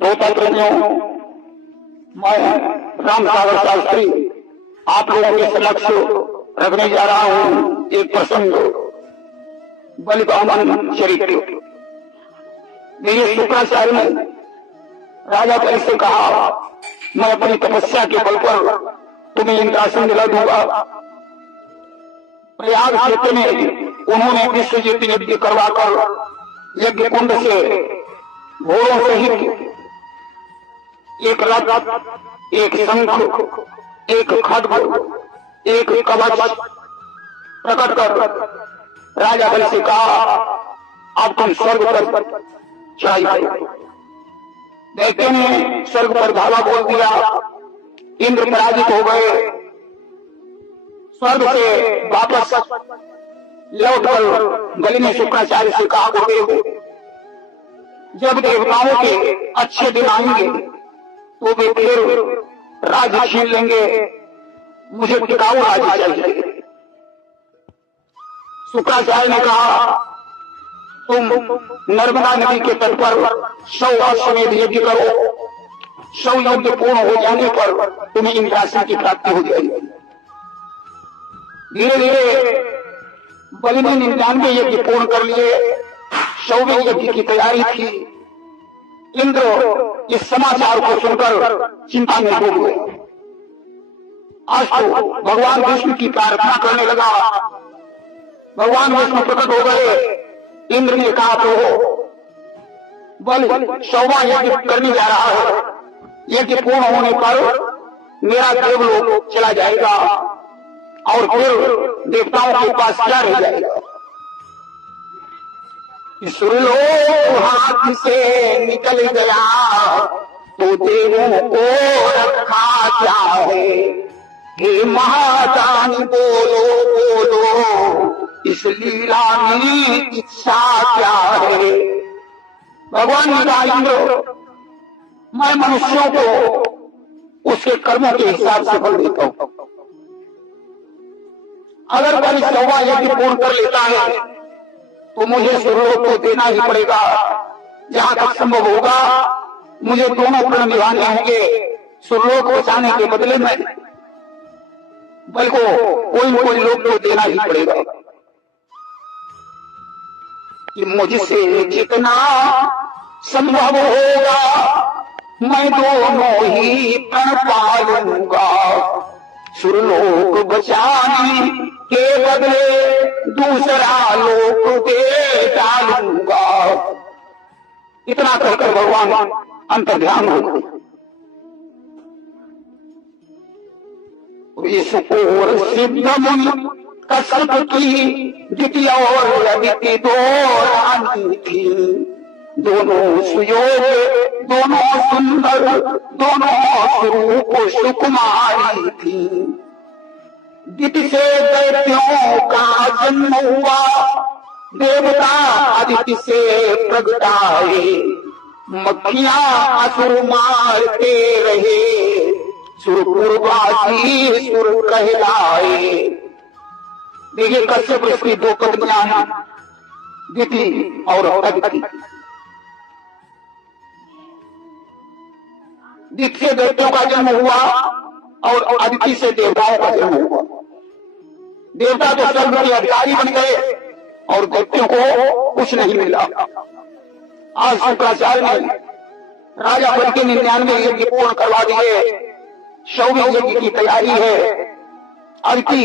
श्रोता प्रेमियों, मैं राम सागर शास्त्री आप लोगों के समक्ष रखने जा रहा हूं एक प्रसंग, बलिवामन चरित्र। मेरे शुक्राचार्य ने राजा बलि से कहा, मैं अपनी तपस्या के बल पर तुम्हें इंद्रासन दिला दूंगा। प्रयाग क्षेत्र में उन्होंने विश्वजीत यज्ञ करवाकर यज्ञ कुंड से घोड़ों सहित एक रथ, एक शंख, एक खड्ग, एक कवच प्रकट कर राजा बलि से कहा, अब तुम स्वर्ग पर चढ़ाई। दैत्य ने स्वर्ग पर धावा बोल दिया। इंद्र पराजित हो गए। स्वर्ग से वापस लौटकर बलि ने शुक्राचार्य से कहा, गुरुदेव, जब देवताओं के अच्छे दिन आएंगे तो वे फिर राज्य छीन लेंगे। मुझे टिकाऊ राज्य चाहिए। शुक्राचार्य ने कहा, तुम नर्मदा नदी के तट पर 100 अश्वमेध यज्ञ करो। 100 यज्ञ पूर्ण हो जाने पर तुम्हें इंद्रासन की प्राप्ति हो जाएगी। धीरे धीरे बलि ने 99 यज्ञ पूर्ण कर लिए। 100वें यज्ञ की तैयारी थी। इंद्र इस समाचार को सुनकर चिंता में डूब गए। आज तो भगवान विष्णु की प्रार्थना करने लगा। भगवान विष्णु प्रकट हो गए। इंद्र ने कहा, प्रभु, बलि 100वां यज्ञ करने जा रहा है। यज्ञ पूर्ण होने पर मेरा देवलोक चला जाएगा और फिर देवताओं के पास क्या रह जाएगा। सुरलोक हाथ से निकल गया तो देवों को रखा क्या है। हे महादानी, बोलो बोलो, इस लीला में इच्छा क्या है। भगवान ने कहा, इंद्र, मैं मनुष्यों को उसके कर्मों के हिसाब से फल देता हूं। अगर बलि 100वां यज्ञ पूर्ण कर लेता है तो मुझे सुरलोक को देना ही पड़ेगा। जहां तक संभव होगा मुझे दोनों प्रण निभाने होंगे। सुरलोक बचाने के बदले में बलि को कोई न कोई लोक को देना ही पड़ेगा। कि मुझसे जितना संभव होगा मैं दोनों ही प्रण पालूंगा। सुरलोक बचाने के बदले दूसरा लोक दे डालूंगा। इतना कहकर भगवान अंतर्ध्यान हो गए। विश्वकोर सिद्ध मुनि कश्यप की द्वितीय और अदिति 2 रानी थी। दोनों सुयोग, दोनों सुंदर, दोनों स्वरूप सुकुमारी थी। दिति से दैत्यों का जन्म हुआ, देवता आदित्य से प्रगटाए। मक्खियां असुर मारते रहे, सुरपुरवासी सुर कहलाए। देखिए, कश्यप ऋषि 2 पत्नियां हैं, दिति और अदिति। दिति से दैत्यों का जन्म हुआ और अदिति से देवताओं का जन्म हुआ। देवता तो स्वर्ग के अधिकारी बन गए और दैत्यों को कुछ नहीं मिला। आज शुक्राचार्य ने राजा बलि के 99 यज्ञ पूर्ण करवा दिए। 100वें यज्ञ की तैयारी है। अदिति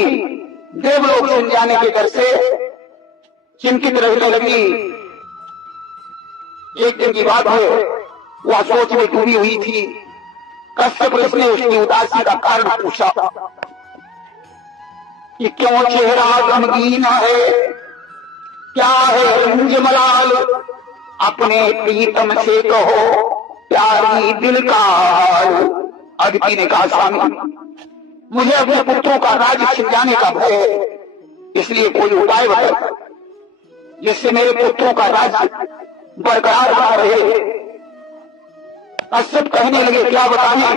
देवलोक से जाने के डर से चिंतित रहने लगी। एक दिन की बात है, वह सोच में डूबी हुई थी। कश्यप ऋषि ने उसकी उदासी का कारण पूछा कि क्यों चेहरा गमगीन है, क्या है रंज मलाल। अपने प्रीतम से कहो प्यारी दिल का हाल। अदिति ने कहा, स्वामी, मुझे अपने पुत्रों का राज्य छिन जाने का भय है, इसलिए कोई उपाय बताओ जिससे मेरे पुत्रों का राज्य बरकरार बना रहे। कश्यप कहने लगे, क्या बताने,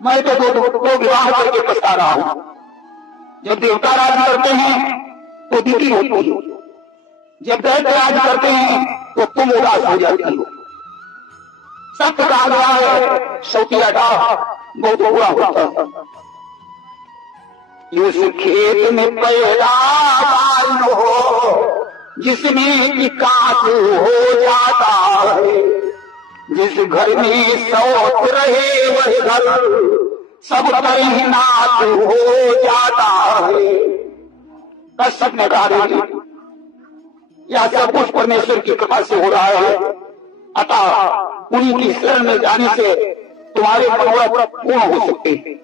मैं तो दो विवाह करके पछता रहा हूं। जब देवता राज करते हैं तो दिति होती है, जब दैत्य राज करते हैं तो तुम उदास हो जाती हो। सत्य कहा गया है सौतिया का बहुत बुरा होता है। उस खेत में पैदा हो जिसमें कि काट हो जाता है, जिस घर में शौच रहे वह घर सब नाश हो जाता है। कश्यप ने कहा यह सब कुछ परमेश्वर की कृपा से हो रहा है, अतः उन्हीं की शरण में जाने से तुम्हारे मनोरथ पूर्ण हो सकते हैं।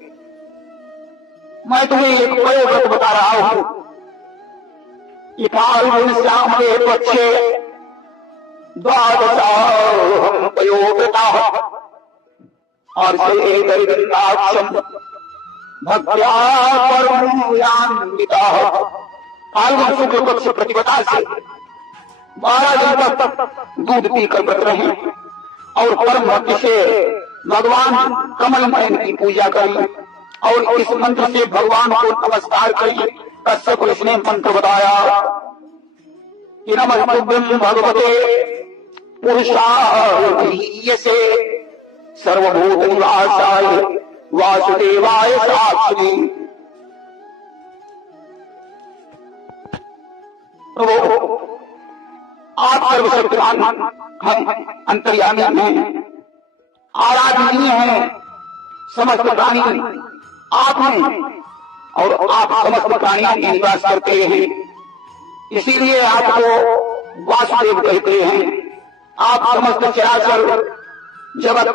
मैं तुम्हें एक प्रयोग बता रहा हूं। फाल्गुन श्यामले पक्षे द्वादशाहं पयोवृताः और भक्त्या परमोयान्विताः। फाल्गुन शुक्ल पक्ष प्रतिपदा से 12 दिन तक दूध पीकर व्रत रहे और परम भक्ति से भगवान कमलमय की पूजा करें और इस मंत्र से भगवान को नमस्कार करें। कश्यप को इसने मंत्र बताया कि नमस्तुभ्यं भगवते पुरुषाय से सर्वभूत निवासाय वासुदेवाय साक्षिणे। प्रभु आप सर्वशक्तिमान हैं, अंतर्यामी हैं, आराधनीय हैं, समस्त प्राणी आप हैं और आप समस्त प्राणियों में निवास करते हैं, इसीलिए आपको वासुदेव कहते हैं। आप समस्त चराचर जगत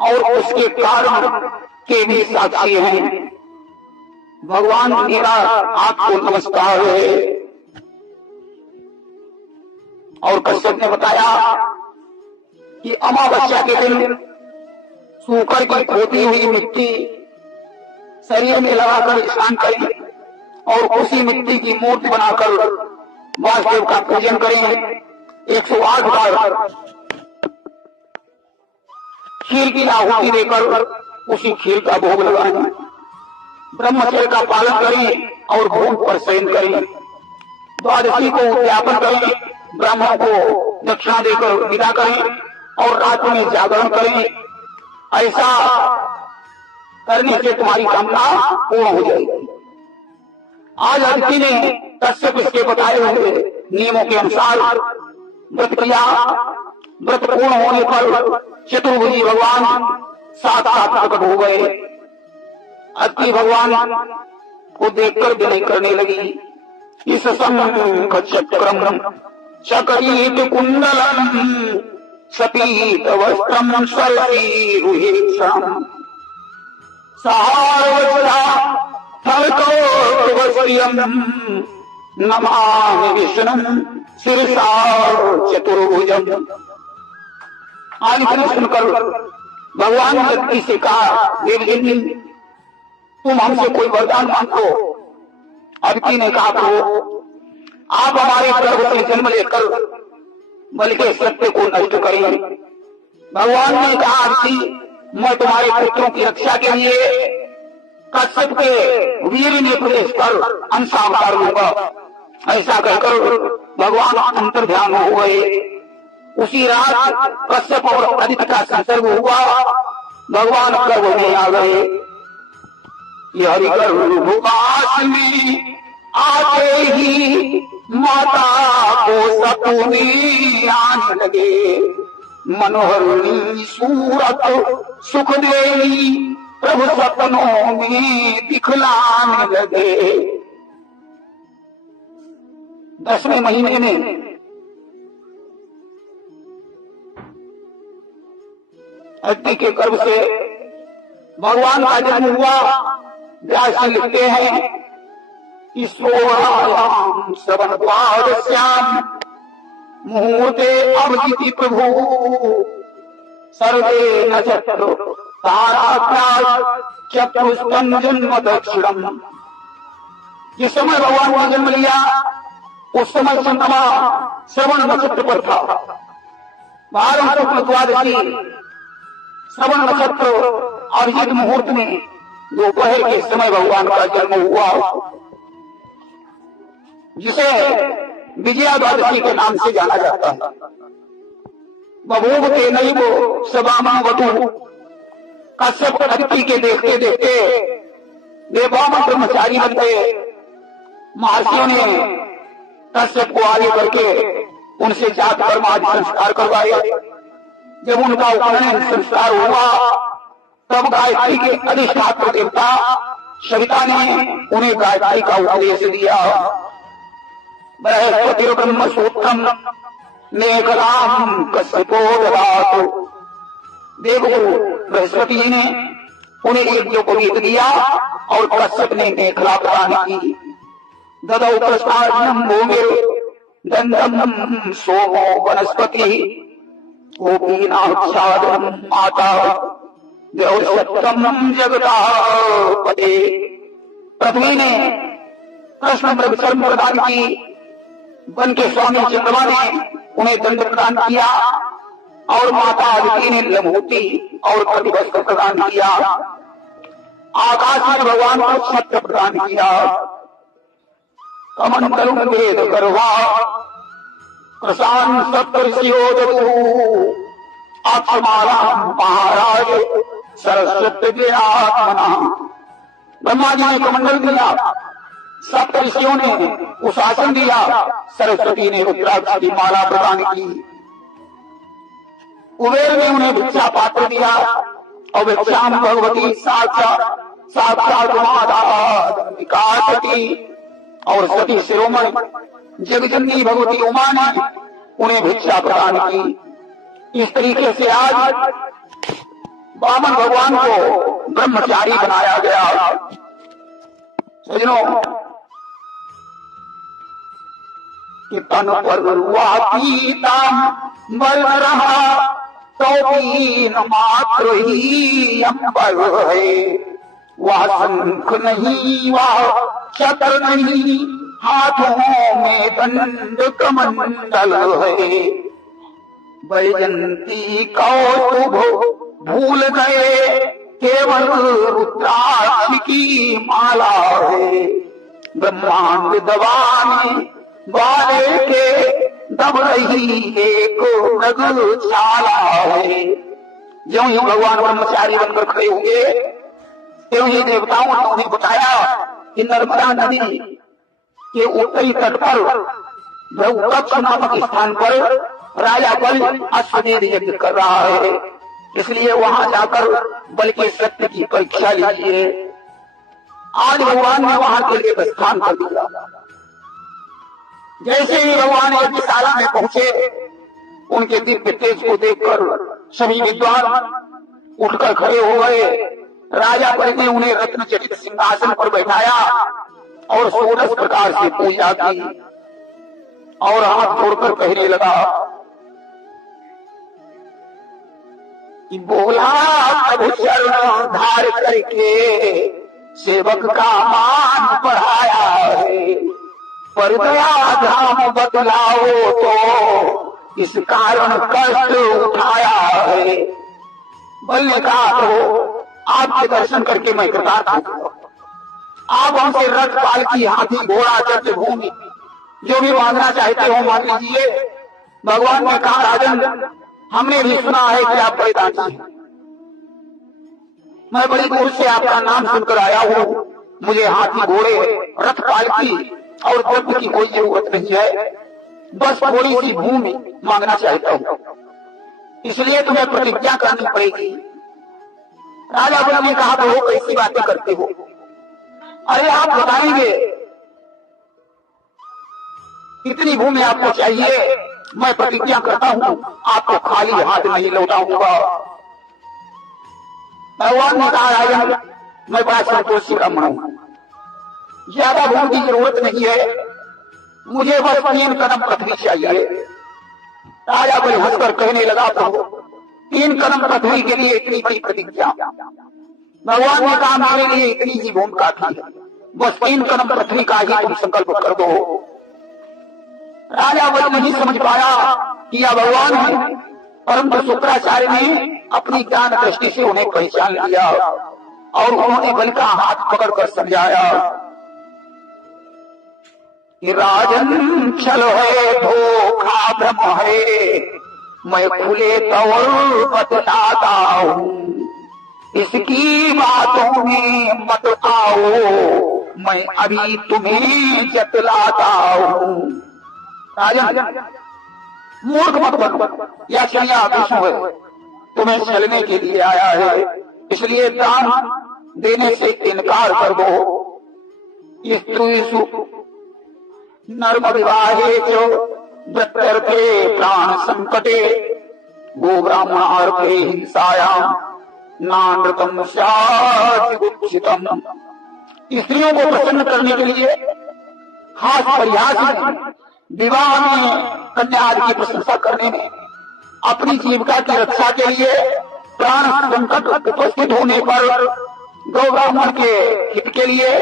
और उसके कारण के भी साक्षी हैं। भगवान मेरा आपको नमस्कार है। और कश्यप ने बताया कि अमावस्या के दिन सूकर की खोदी हुई मिट्टी शरीर में लगाकर स्नान करें और उसी मिट्टी की मूर्ति बनाकर वासुदेव का पूजन करें। 108 बार खीर की आहुति देकर उसी खीर का भोग लगाएं। ब्रह्मचर्य का पालन करें और भोग पर शयन करें। द्वादशी को उद्यापन करें, ब्राह्मण को दक्षिणा देकर विदा करें और रात में जागरण करें। ऐसा करने से तुम्हारी कामना पूर्ण हो जाएगी। आज अदिति ने कश्यप इसके बताए हुए नियमों के अनुसार व्रत किया। व्रत पूर्ण होने पर चतुर्भुजी भगवान साक्षात प्रकट हो गए। अदिति भगवान को देखकर विनय करने लगी। इस शंख चक्रम चक्रीत कुंडलम सपीत वस्त्रम शरीरुहेक्षम सहारवज्रा फलकोवस्यम नमामि विष्णुं शिरसा चतुर्भुजम्। आलिंगन सुनकर भगवान ने अदिति से कहा, देवजिनी तुम हमसे कोई वरदान मांगो। अदिति ने कहा, प्रभु आप हमारे गर्भ से जन्म लेकर बल के सत्य को नष्ट करें। भगवान ने कहा, अदिति मैं तुम्हारे पुत्रों की रक्षा के लिए कश्यप के वीर ने प्रवेश कर अंशावतार लूंगा। ऐसा कहकर भगवान अंतर्ध्यान हो गए। उसी रात कश्यप और अदिति का संसर्ग हुआ। भगवान गर्भ में आ गए। यह गर्भवास में आते ही माता को सपने आने लगे। मनोहर सूरत सुख देवी प्रभु सपनों में दिखलाने लगे। 10वें महीने में अदिति के गर्भ से भगवान का जन्म हुआ। व्यास लिखते हैं, ईश्वरायाम श्रवणपादस्याम मुहूर्ते अभिजिति प्रभु सर्वे नक्षत्र ताराभ्यास चतुष्टम जन्म दक्षिणम। जिस समय भगवान का जन्म लिया उस समय चंद्रमा श्रवण नक्षत्र पर था। 12 शुक्ल द्वादशी श्रवण नक्षत्र अभिजित मुहूर्त में दोपहर के समय भगवान का जन्म हुआ, जिसे विजया द्वादशी के नाम से जाना जाता है। बबूब के नहीं वो सबामा वधु। कश्यप अदिति के देखते देखते वे बामन ब्रह्मचारी बन गए। महर्षियों ने कश्यप को आगे करके उनसे जात कर्म आदि संस्कार करवाए। जब उनका उपनयन संस्कार हुआ तब गायत्री के अधिष्ठात्र देवता सविता ने उन्हें गायत्री का उपदेश दिया। बृहस्पति ब्रह्म सूत्रम मेघराम कश्यपो ददातु। देवगुरु बृहस्पति जी ने उन्हें यज्ञ को गीत दिया और कश्यप ने मेखला प्रदान की। ददौ प्रसादम भूमिर दंडम सोमो वनस्पति गोपीनाक्षादम माता देवसत्तम जगदापते। पृथ्वी ने कृष्ण ब्रह्मचर्म प्रदान की। वन के स्वामी चंद्रमा ने उन्हें दंड प्रदान किया और माता अदिति ने लंबूति और प्रतिवस्त्र प्रदान किया। आकाश में भगवान को सत्य प्रदान किया। कमंडलम वेद गर्वा प्रशांत सप्तर्षियोदतु आत्माराम महाराज सरस्वती विरात्मना। ब्रह्मा जी ने कमंडल दिया, सप्तर्षियों ने कुशासन दिया, सरस्वती ने रुद्राक्ष की माला प्रदान की। कुबेर ने उन्हें भिक्षा पात्र दिया और भिक्षाम भगवती साक्षात माता विकासती और सती शिरोमणि जगजननी भगवती उमा ने उन्हें भिक्षा प्रदान की। इस तरीके से आज वामन भगवान को ब्रह्मचारी बनाया गया। सजनों, कि तन पर हुआ पीता बल रहा तो तीन मात्र ही अंबर है। वह शंख नहीं, वह चक्र नहीं, हाथों में दंड कमंडल है। वैजंती कौतुभ भूल गए, केवल रुद्राक्ष की माला है। ब्रह्मांड दबाने वाले के दब रही एक मृगशाला है। ज्यों ही भगवान ब्रह्मचारी बनकर खड़े हुए त्यों ही देवताओं ने उन्हें बताया कि नर्मदा नदी के उत्तरी तट पर कक्ष नामक स्थान पर राजा बल अश्वमेध यज्ञ कर रहा है। इसलिए वहां जाकर बल के सत्य की परीक्षा लीजिए। आज भगवान ने वहां के लिए प्रस्थान कर दिया। जैसे ही भगवान यज्ञशाला में पहुंचे, उनके दिव्य तेज को देखकर सभी विद्वान उठकर खड़े हो गए। राजा बल ने उन्हें रत्न जटित सिंहासन पर बैठाया और 16 प्रकार से पूजा की और हाथ जोड़कर कहने लगा कि बोला प्रभु चरण धार करके सेवक का मान बढ़ाया है। पर दया धाम बदलाओ तो इस कारण कष्ट उठाया है। बल ने कहा तो आपके दर्शन करके मैं कृतार्थ हूं। आप हमसे रथ पालकी हाथी घोड़ा चर्च भूमि जो भी मांगना चाहते हो मांग लीजिए। भगवान ने कहा राजन, हमने भी सुना है कि आप बड़े दानी हैं। मैं बड़ी दूर से आपका नाम सुनकर आया हूँ। मुझे हाथी घोड़े रथ पालकी और द्रव्य की कोई जरूरत नहीं है। बस थोड़ी सी भूमि मांगना चाहता हूँ, इसलिए तुम्हें प्रतिज्ञा करनी पड़ेगी। राजा बल ने कहा तो वो कैसी बातें करते हो? अरे आप बताएंगे कितनी भूमि आपको चाहिए, मैं प्रतिज्ञा करता हूं आपको खाली हाथ नहीं लौटाऊंगा। भगवान ने कहा राजन, मैं बड़ा संतोषी ब्राह्मण हूं, ज्यादा भूमि की जरूरत नहीं है, मुझे बस 3 कदम पृथ्वी चाहिए। राजा बल हंसकर कहने लगा तो 3 कदम पृथ्वी के लिए इतनी बड़ी प्रतिज्ञा? भगवान ने कहा मेरे लिए इतनी ही भूमि काफी है, बस 3 कदम पृथ्वी का ही तुम संकल्प कर दो। राजा बल नहीं समझ पाया कि यह भगवान है, परंतु शुक्राचार्य ने अपनी ज्ञान दृष्टि से उन्हें पहचान लिया और उन्होंने बल का हाथ पकड़कर समझाया कि राजन छल है, धोखा भ्रम है, मैं खुले तौर बतलाता हूँ, इसकी बातों में मत आओ, मैं अभी तुम्हें जतलाता हूँ। राजन, मूर्ख मत बनो, यह छलिया विष्णु है, तुम्हें छलने के लिए आया है, इसलिए दान देने से इनकार कर दो। नर्म विवाहे जो वृत्यर्थे प्राण संकटे, गो ब्राह्मणार्थे हिंसायाम नानृतम शाचितम। स्त्रियों को प्रसन्न करने के लिए हास परिहास में, विवाह में, कन्या आदि की प्रशंसा करने में, अपनी जीविका की रक्षा के लिए, प्राण संकट उपस्थित होने पर गौ ब्राह्मण के हित के लिए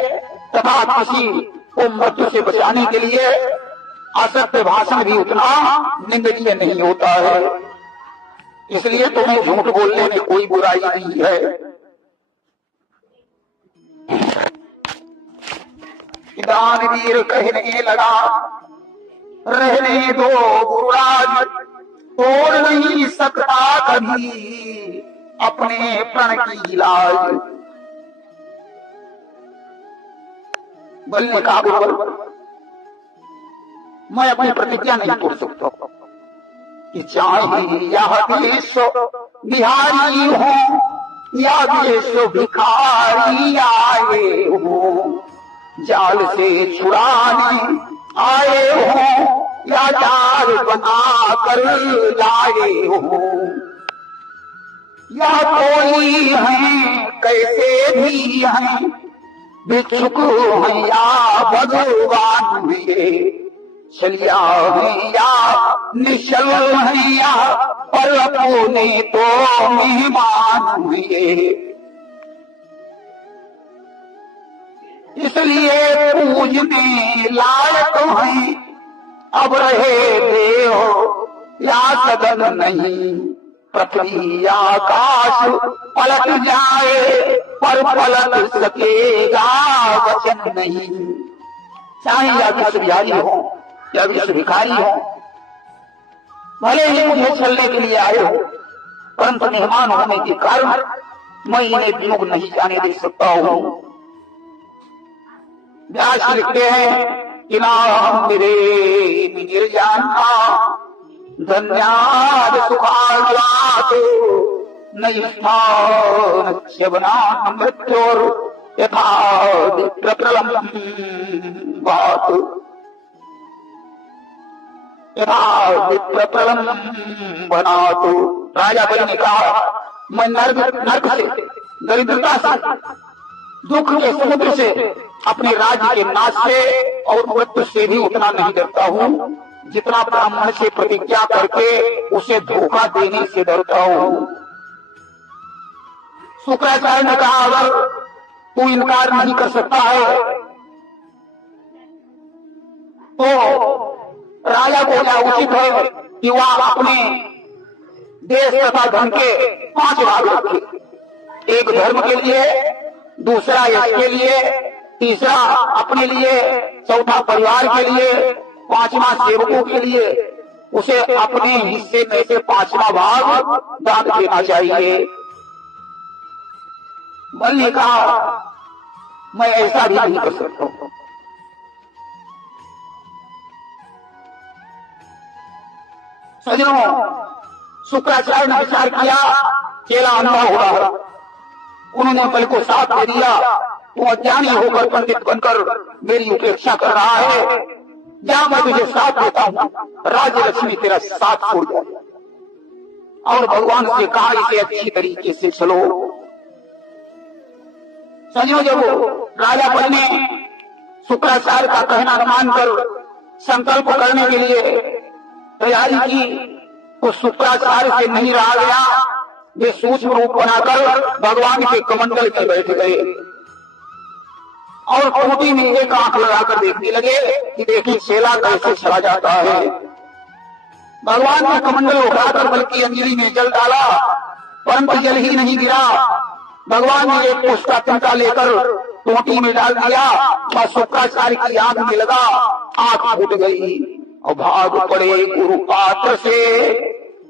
तथा किसी को मृत्यु से बचाने के लिए असत्य भाषण भी उतना निंदनीय नहीं होता है। इसलिए तुम्हें झूठ बोलने में कोई बुराई नहीं है। दानवीर कहने लगा, रहने दो गुरुराज, तोड़ नहीं सकता कभी अपने प्रण की लाज। बल ने कहा, मैं अपनी प्रतिज्ञा नहीं तोड़ सकता कि चाहे यह देश बिहारी हो या देश भिखारी आए हो, जाल से छुड़ाने आए हो या जाल बना कर लाए हो, या कोई है कैसे भी हैं, भिक्षुक हैं या भगवान है, छलिया है या निश्चल है या पर अपने तो मेहमान हुए। इसलिए पूजने लायक हैं, अब रहे देहो या सदन नहीं, पृथ्वी आकाश पलट जाए पर पलट सकेगा वचन नहीं। चाहे या विश्व बिहारी हो या विश्व भिखारी हो, भले ही मुझे छलने के लिए आए हो, परंतु मेहमान होने के कारण मैं इन्हें विमुख नहीं जाने दे सकता हूँ। व्यास लिखते हैं कि नाम मेरे निर्जाना धन्याद सुखाद नैष्ठान बना मृत्योर यथा प्रलम बात, यथा प्रलम बना। तो राजा बलि ने कहा, मैं नर्क से, दरिद्रता से, दुख के समुद्र से, अपने राज्य के नाश से और मृत्यु से भी उतना नहीं डरता हूँ जितना ब्राह्मण से प्रतिज्ञा करके उसे धोखा देने से डरता हूँ। शुक्राचार्य ने कहा, अगर तू इनकार नहीं कर सकता है तो राजा को क्या उचित है कि वह अपने देश तथा धन के 5 भाग रखे, एक धर्म के लिए, दूसरा इसके लिए, तीसरा अपने लिए, चौथा परिवार के लिए, 5वां सेवकों के लिए। उसे अपने हिस्से में से 5वां भाग दान देना चाहिए। बल ने कहा, मैं ऐसा भी नहीं कर सकता हूं। सज्जनों, शुक्राचार्य ने विचार किया, चेला अंधा हो रहा है, उन्होंने बल को साथ दे दिया। तू अज्ञानी होकर पंडित बनकर मेरी उपेक्षा कर रहा है, या मैं तुझे साथ देता हूँ, राज्य लक्ष्मी तेरा साथ छोड़ जाए। और भगवान से कहा, इसे अच्छी तरीके से चलो। सज्जनों, जब राजा बल ने शुक्राचार्य का कहना मानकर संकल्प करने के लिए तैयारी की तो शुक्राचार्य से नहीं रहा गया। वे सूक्ष्म रूप बनाकर भगवान के कमंडल में बैठ गए और कोटी में एक आंख लगाकर देखने लगे कि देखिए चेला कैसे चला जाता है। भगवान ने कमंडल उठाकर बल की अंजलि में जल डाला, परंतु जल ही नहीं गिरा। भगवान ने एक पुष्प का तिनका लेकर टोटी में डाल दिया और शुक्राचार्य की आंख में लगा, आंख फूट गई और भाग पड़े गुरु पात्र से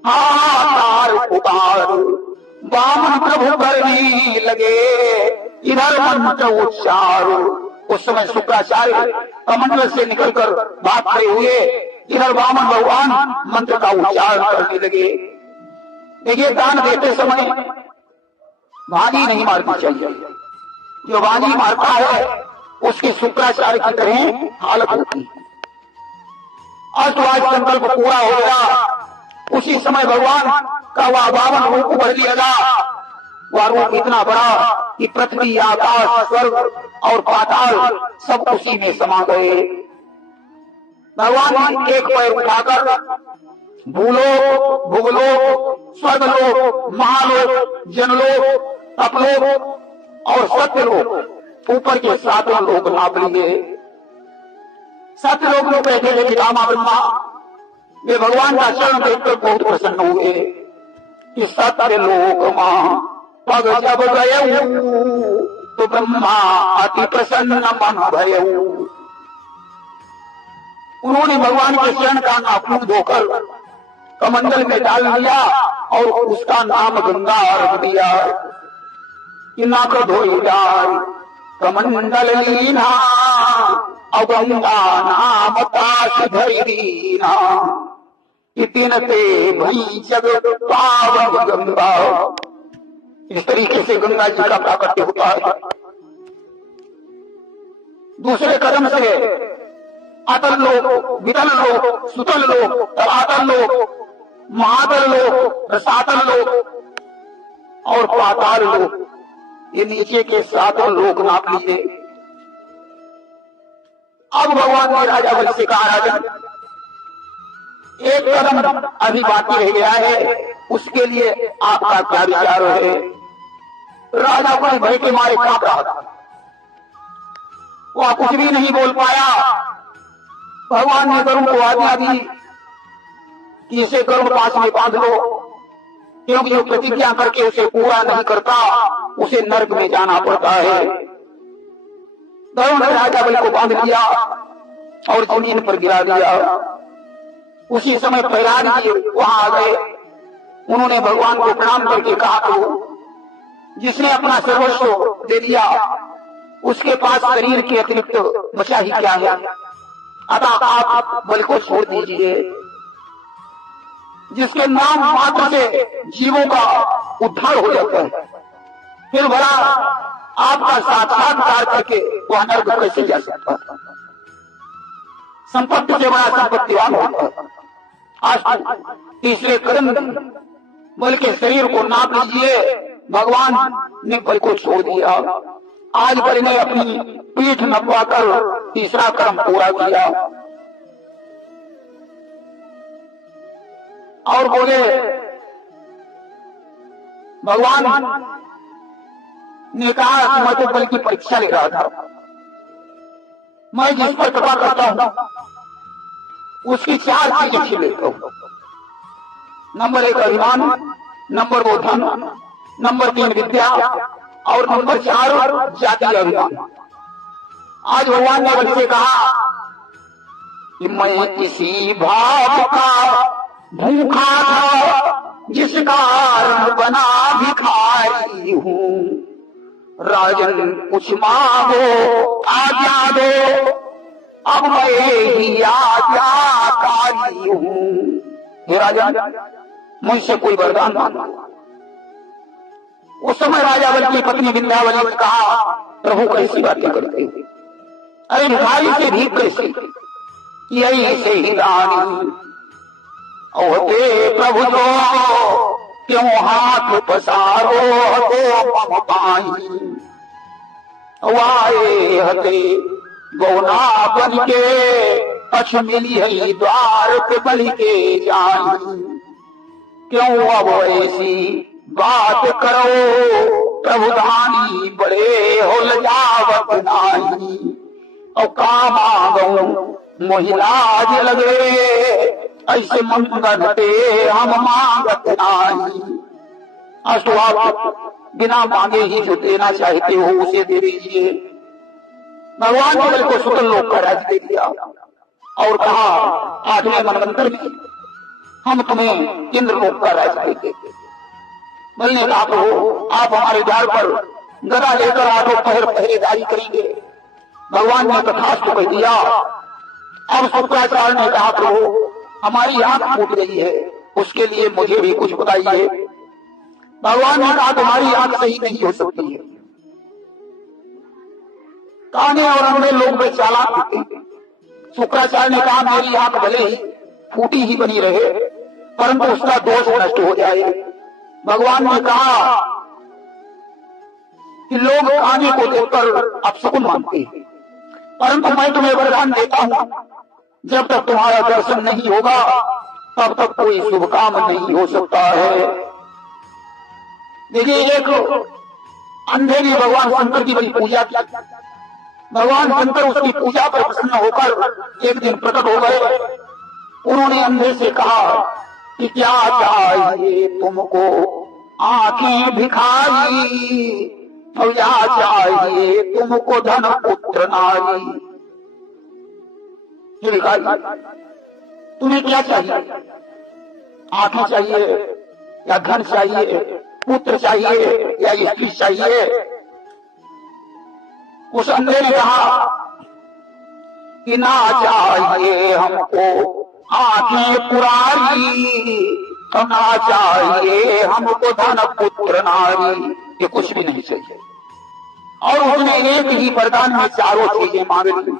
हाहाकार पुकार वामन प्रभु करने लगे इधर मंत्र उच्चार। उस समय शुक्राचार्य कमंडल से निकलकर भाग खड़े हुए, इधर वामन भगवान मंत्र का उच्चारण करने लगे। देखिए, दान देते समय बाजी नहीं मारनी चाहिए। जो बाजी मारता है उसकी शुक्राचार्य की तरह हालत होती है। अष्टवाद संकल्प पूरा हो गया। उसी समय भगवान का वह वामन रूप उभर लगा। वह रूप इतना बड़ा कि पृथ्वी, आकाश, स्वर्ग और पाताल सब उसी में समा गए। भगवान ने एक पैर उठाकर भूलोक, भुगलोक, स्वर्गलोक, महालोक, जनलोक, तपलोक और सत्यलोक, ऊपर के सातों लोक नाप लिए। सत्यलोक में बैठे थे पितामह ब्रह्मा, वे भगवान का चरण देखकर बहुत प्रसन्न हुए कि सत्यलोक मां पग जब गए तो ब्रह्मा अति प्रसन्न मन भये। उन्होंने भगवान के चरण का नाखून धोकर कमंडल में डाल दिया और उसका नाम गंगा रख दिया कि नाक धोई जाए कमंडल लीना अगंगा नाम ताश धरीना इतने भई जग पावन गंगा। इस तरीके से गंगा जी का प्राकट्य होता है। दूसरे कदम से अतल लोक, वितल लोक, सुतल लोक, तलातल लोक, महातल लोक, रसातल लोक और पाताल लोक, ये नीचे के सातों लोक नाप लिए। अब भगवान ने राजा बलि से कहा, राजन एक कदम अभी बाकी रह गया है, उसके लिए आपका क्या विचार है? राजा अपने भय के मारे कांप रहा था, वह कुछ भी नहीं बोल पाया। भगवान ने गरुड़ को आज्ञा दी कि इसे गरुड़ पास में बांध लो, क्योंकि जो प्रतिज्ञा करके उसे पूरा नहीं करता उसे नरक में जाना पड़ता है। गरुड़ ने राजा बलि को बांध लिया और जमीन पर गिरा दिया। उसी समय प्रहलाद जी वहां आ गए। उन्होंने भगवान को प्रणाम करके कहा, तो जिसने अपना सर्वस्व दे दिया उसके पास शरीर के अतिरिक्त बचा ही क्या है? अतः आप बलि को छोड़ दीजिए। जिसके नाम मात्र से जीवों का उद्धार हो जाता है, फिर भला आपका साक्षात्कार करके वह नरक कैसे जा सकता है? संपत्ति से बड़ा संपत्तिवान होता है। आज तीसरे कदम बलि के शरीर को नाप लीजिए। भगवान ने बलि को छोड़ दिया। आज बलि ने अपनी पीठ नपवाकर तीसरा कर्म पूरा किया और बोले, भगवान ने कहा कि मैं तो बलि की परीक्षा ले रहा था। मैं जिस पर कृपा करता हूं उसकी चार चीजें छीन लेता हूं। नंबर 1 अभिमान, नंबर 2 धन, नंबर 3 विद्या और नंबर 4 जातीय अभिमान। आज भगवान ने बलि से कहा कि मैं इसी भाव का भूखा था जिस कारण बना भिखारी हूँ। राजन कुछ मांगो आज्ञा दो, अब मैं ही आज्ञाकारी हूँ। हे राजन, मुझसे कोई वरदान मांगो। उस समय राजा बलि की पत्नी विंध्यावली ने कहा, प्रभु कैसी बातें करते हो? अरे भिखारी से भीख कैसे? यही से ही रानी होते प्रभु जो क्यों हाथ पसारो तो मम पाई। वाए हते गौना बन के पछ मिली है द्वार पे बलि के जाई। क्यों अब ऐसी बात करो प्रभु धानी, बड़े हो लजावत नाई। और का मांगो मोहिलाज लगे, ऐसे मंगते हम मांगत नाई। अस्तु आप बिना मांगे ही जो देना चाहते हो उसे दे दीजिए। भगवान ने बलि को सुतल लोक का राज्य दे दिया और कहा, 8वें मनवंतर में हम तुम्हें इंद्रलोक का राज्य दे देते। बलि ने कहा प्रभु आप हमारे द्वार पर गदा लेकर आठों पहर पहरेदारी करेंगे। भगवान ने तथास्तु कह दिया। अब शुक्राचार्य ने कहा प्रभु हमारी आंख फूट गई है, उसके लिए मुझे भी कुछ बताइए। भगवान ने कहा तुम्हारी आंख सही नहीं हो सकती है। काने और अंधे लोग में चालाक होते हैं। शुक्राचार्य ने कहा मेरी आंख भले ही फूटी ही बनी रहे परंतु उसका दोष नष्ट हो जाए। भगवान ने कहा कि लोग काने को देखकर अपशकुन मानते हैं, परंतु मैं तुम्हें वरदान देता हूं जब तक तुम्हारा दर्शन नहीं होगा तब तक कोई शुभ काम नहीं हो सकता है। देखिए एक अंधे ने भगवान शंकर की बड़ी पूजा की। भगवान शंकर उसकी पूजा पर प्रसन्न होकर एक दिन प्रकट हो गए। उन्होंने अंधे से कहा कि क्या चाहिए तुमको आंखें भिखारी, क्या चाहिए तुमको धन पुत्र नारी। भिखारी तुम्हें क्या चाहिए? आंखें चाहिए या धन चाहिए, पुत्र चाहिए या स्त्री चाहिए? उस अंधे ने कहा कि ना चाहिए हमको आंखें पुरानी, ना चाहिए हमको धन पुत्र नारी, ये कुछ भी नहीं चाहिए। और उसने एक ही वरदान में चारों चीजें मांगी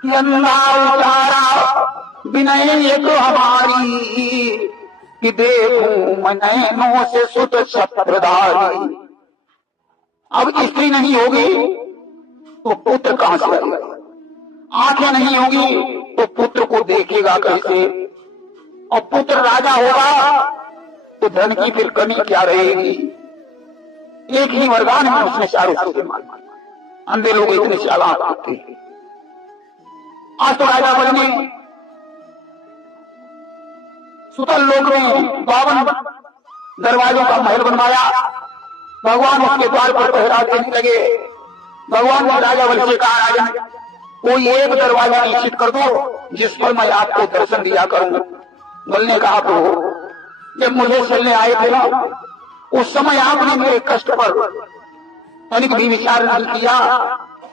कि उजारा विनय एक हमारी, कि देखूं मैं नैनों से सुत छत्रधारी। अब स्त्री नहीं होगी तो पुत्र कहां से आएगा? आंखें नहीं होगी तो पुत्र को देखेगा कैसे? और पुत्र राजा होगा तो धन की फिर कमी क्या रहेगी? एक ही वरदान में उसने चारों चीजें मांगी। अंधे लोग इतने चालाक होते हैं। आज तो राजा बलि ने सुतल लोक में 52 दरवाजों का महल बनवाया। भगवान उसके द्वार पर पहरा देने लगे। भगवान ने राजा बलि से कहा राजा कोई एक दरवाजा निश्चित कर दो जिस पर मैं आपको दर्शन दिया करूं। बलि ने कहा प्रभु जब मुझे चलने आए थे ना उस समय आपने मेरे कष्ट पर तनिक भी विचार नहीं किया।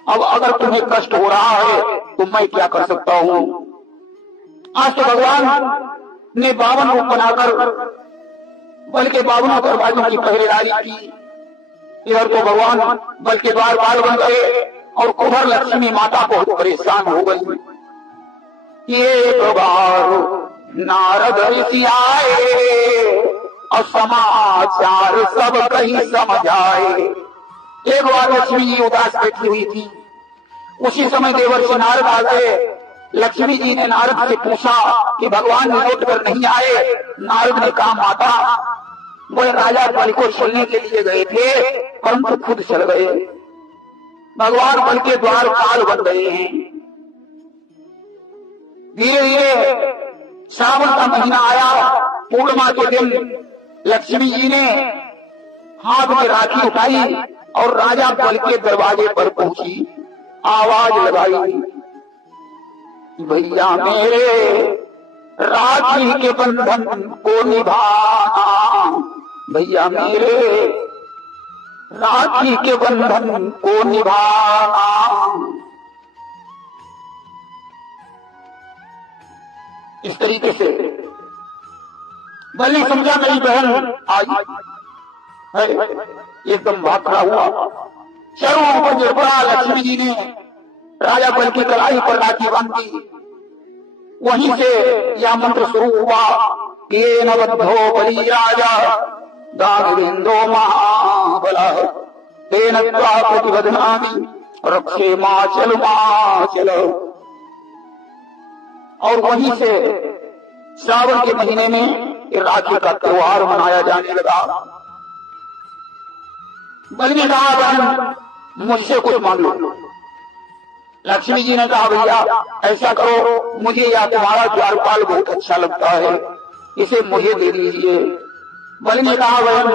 अब अगर तुम्हें कष्ट हो रहा है तो मैं क्या कर सकता हूं? आज तो भगवान ने 52 रूप बनाकर बल के 52 दरवाजों की पहरेदारी की। इधर तो भगवान बल के द्वार बाल बन गए और कुंवर लक्ष्मी माता बहुत परेशान हो गई। एक बार नारद ऋषि आए और समाचार सब कहीं समझ आए। एक बार लक्ष्मी जी उदास बैठी हुई थी। उसी समय देवर्षि नारद आ गए। लक्ष्मी जी ने नारद से पूछा कि भगवान लौट कर नहीं आए। नारद ने कहा माता वो राजा बल को छलने के लिए गए थे परंतु खुद चल गए। भगवान बल के द्वार काल बन गए हैं। धीरे धीरे श्रावण का महीना आया। पूर्णिमा के दिन लक्ष्मी जी ने हाथ में राखी उठाई और राजा बल के दरवाजे पर पहुंची। आवाज लगाई भैया मेरे राखी के बंधन को निभाना, भैया मेरे राखी के बंधन को निभाना। इस तरीके से बलि समझा मेरी बहन आई है, एकदम भाखड़ा हुआ। चरों पर गिर पड़ा। लक्ष्मी जी ने राजा बल की कलाई पर राखी बांधी। वहीं से यह मंत्र शुरू हुआ कि न बद्धो बलि राजा दानवेंद्रो महाबला तेन त्वा प्रतिबध्नामि रक्षे माचल माचल। और वहीं से श्रावण के महीने में राखी का त्योहार मनाया जाने लगा। बलि ने कहा बहन मुझसे कुछ मांग लो। लक्ष्मी जी ने कहा भैया ऐसा करो मुझे या तुम्हारा द्वारपाल बहुत अच्छा लगता है, इसे मुझे दे दीजिए। बलि ने कहा बहन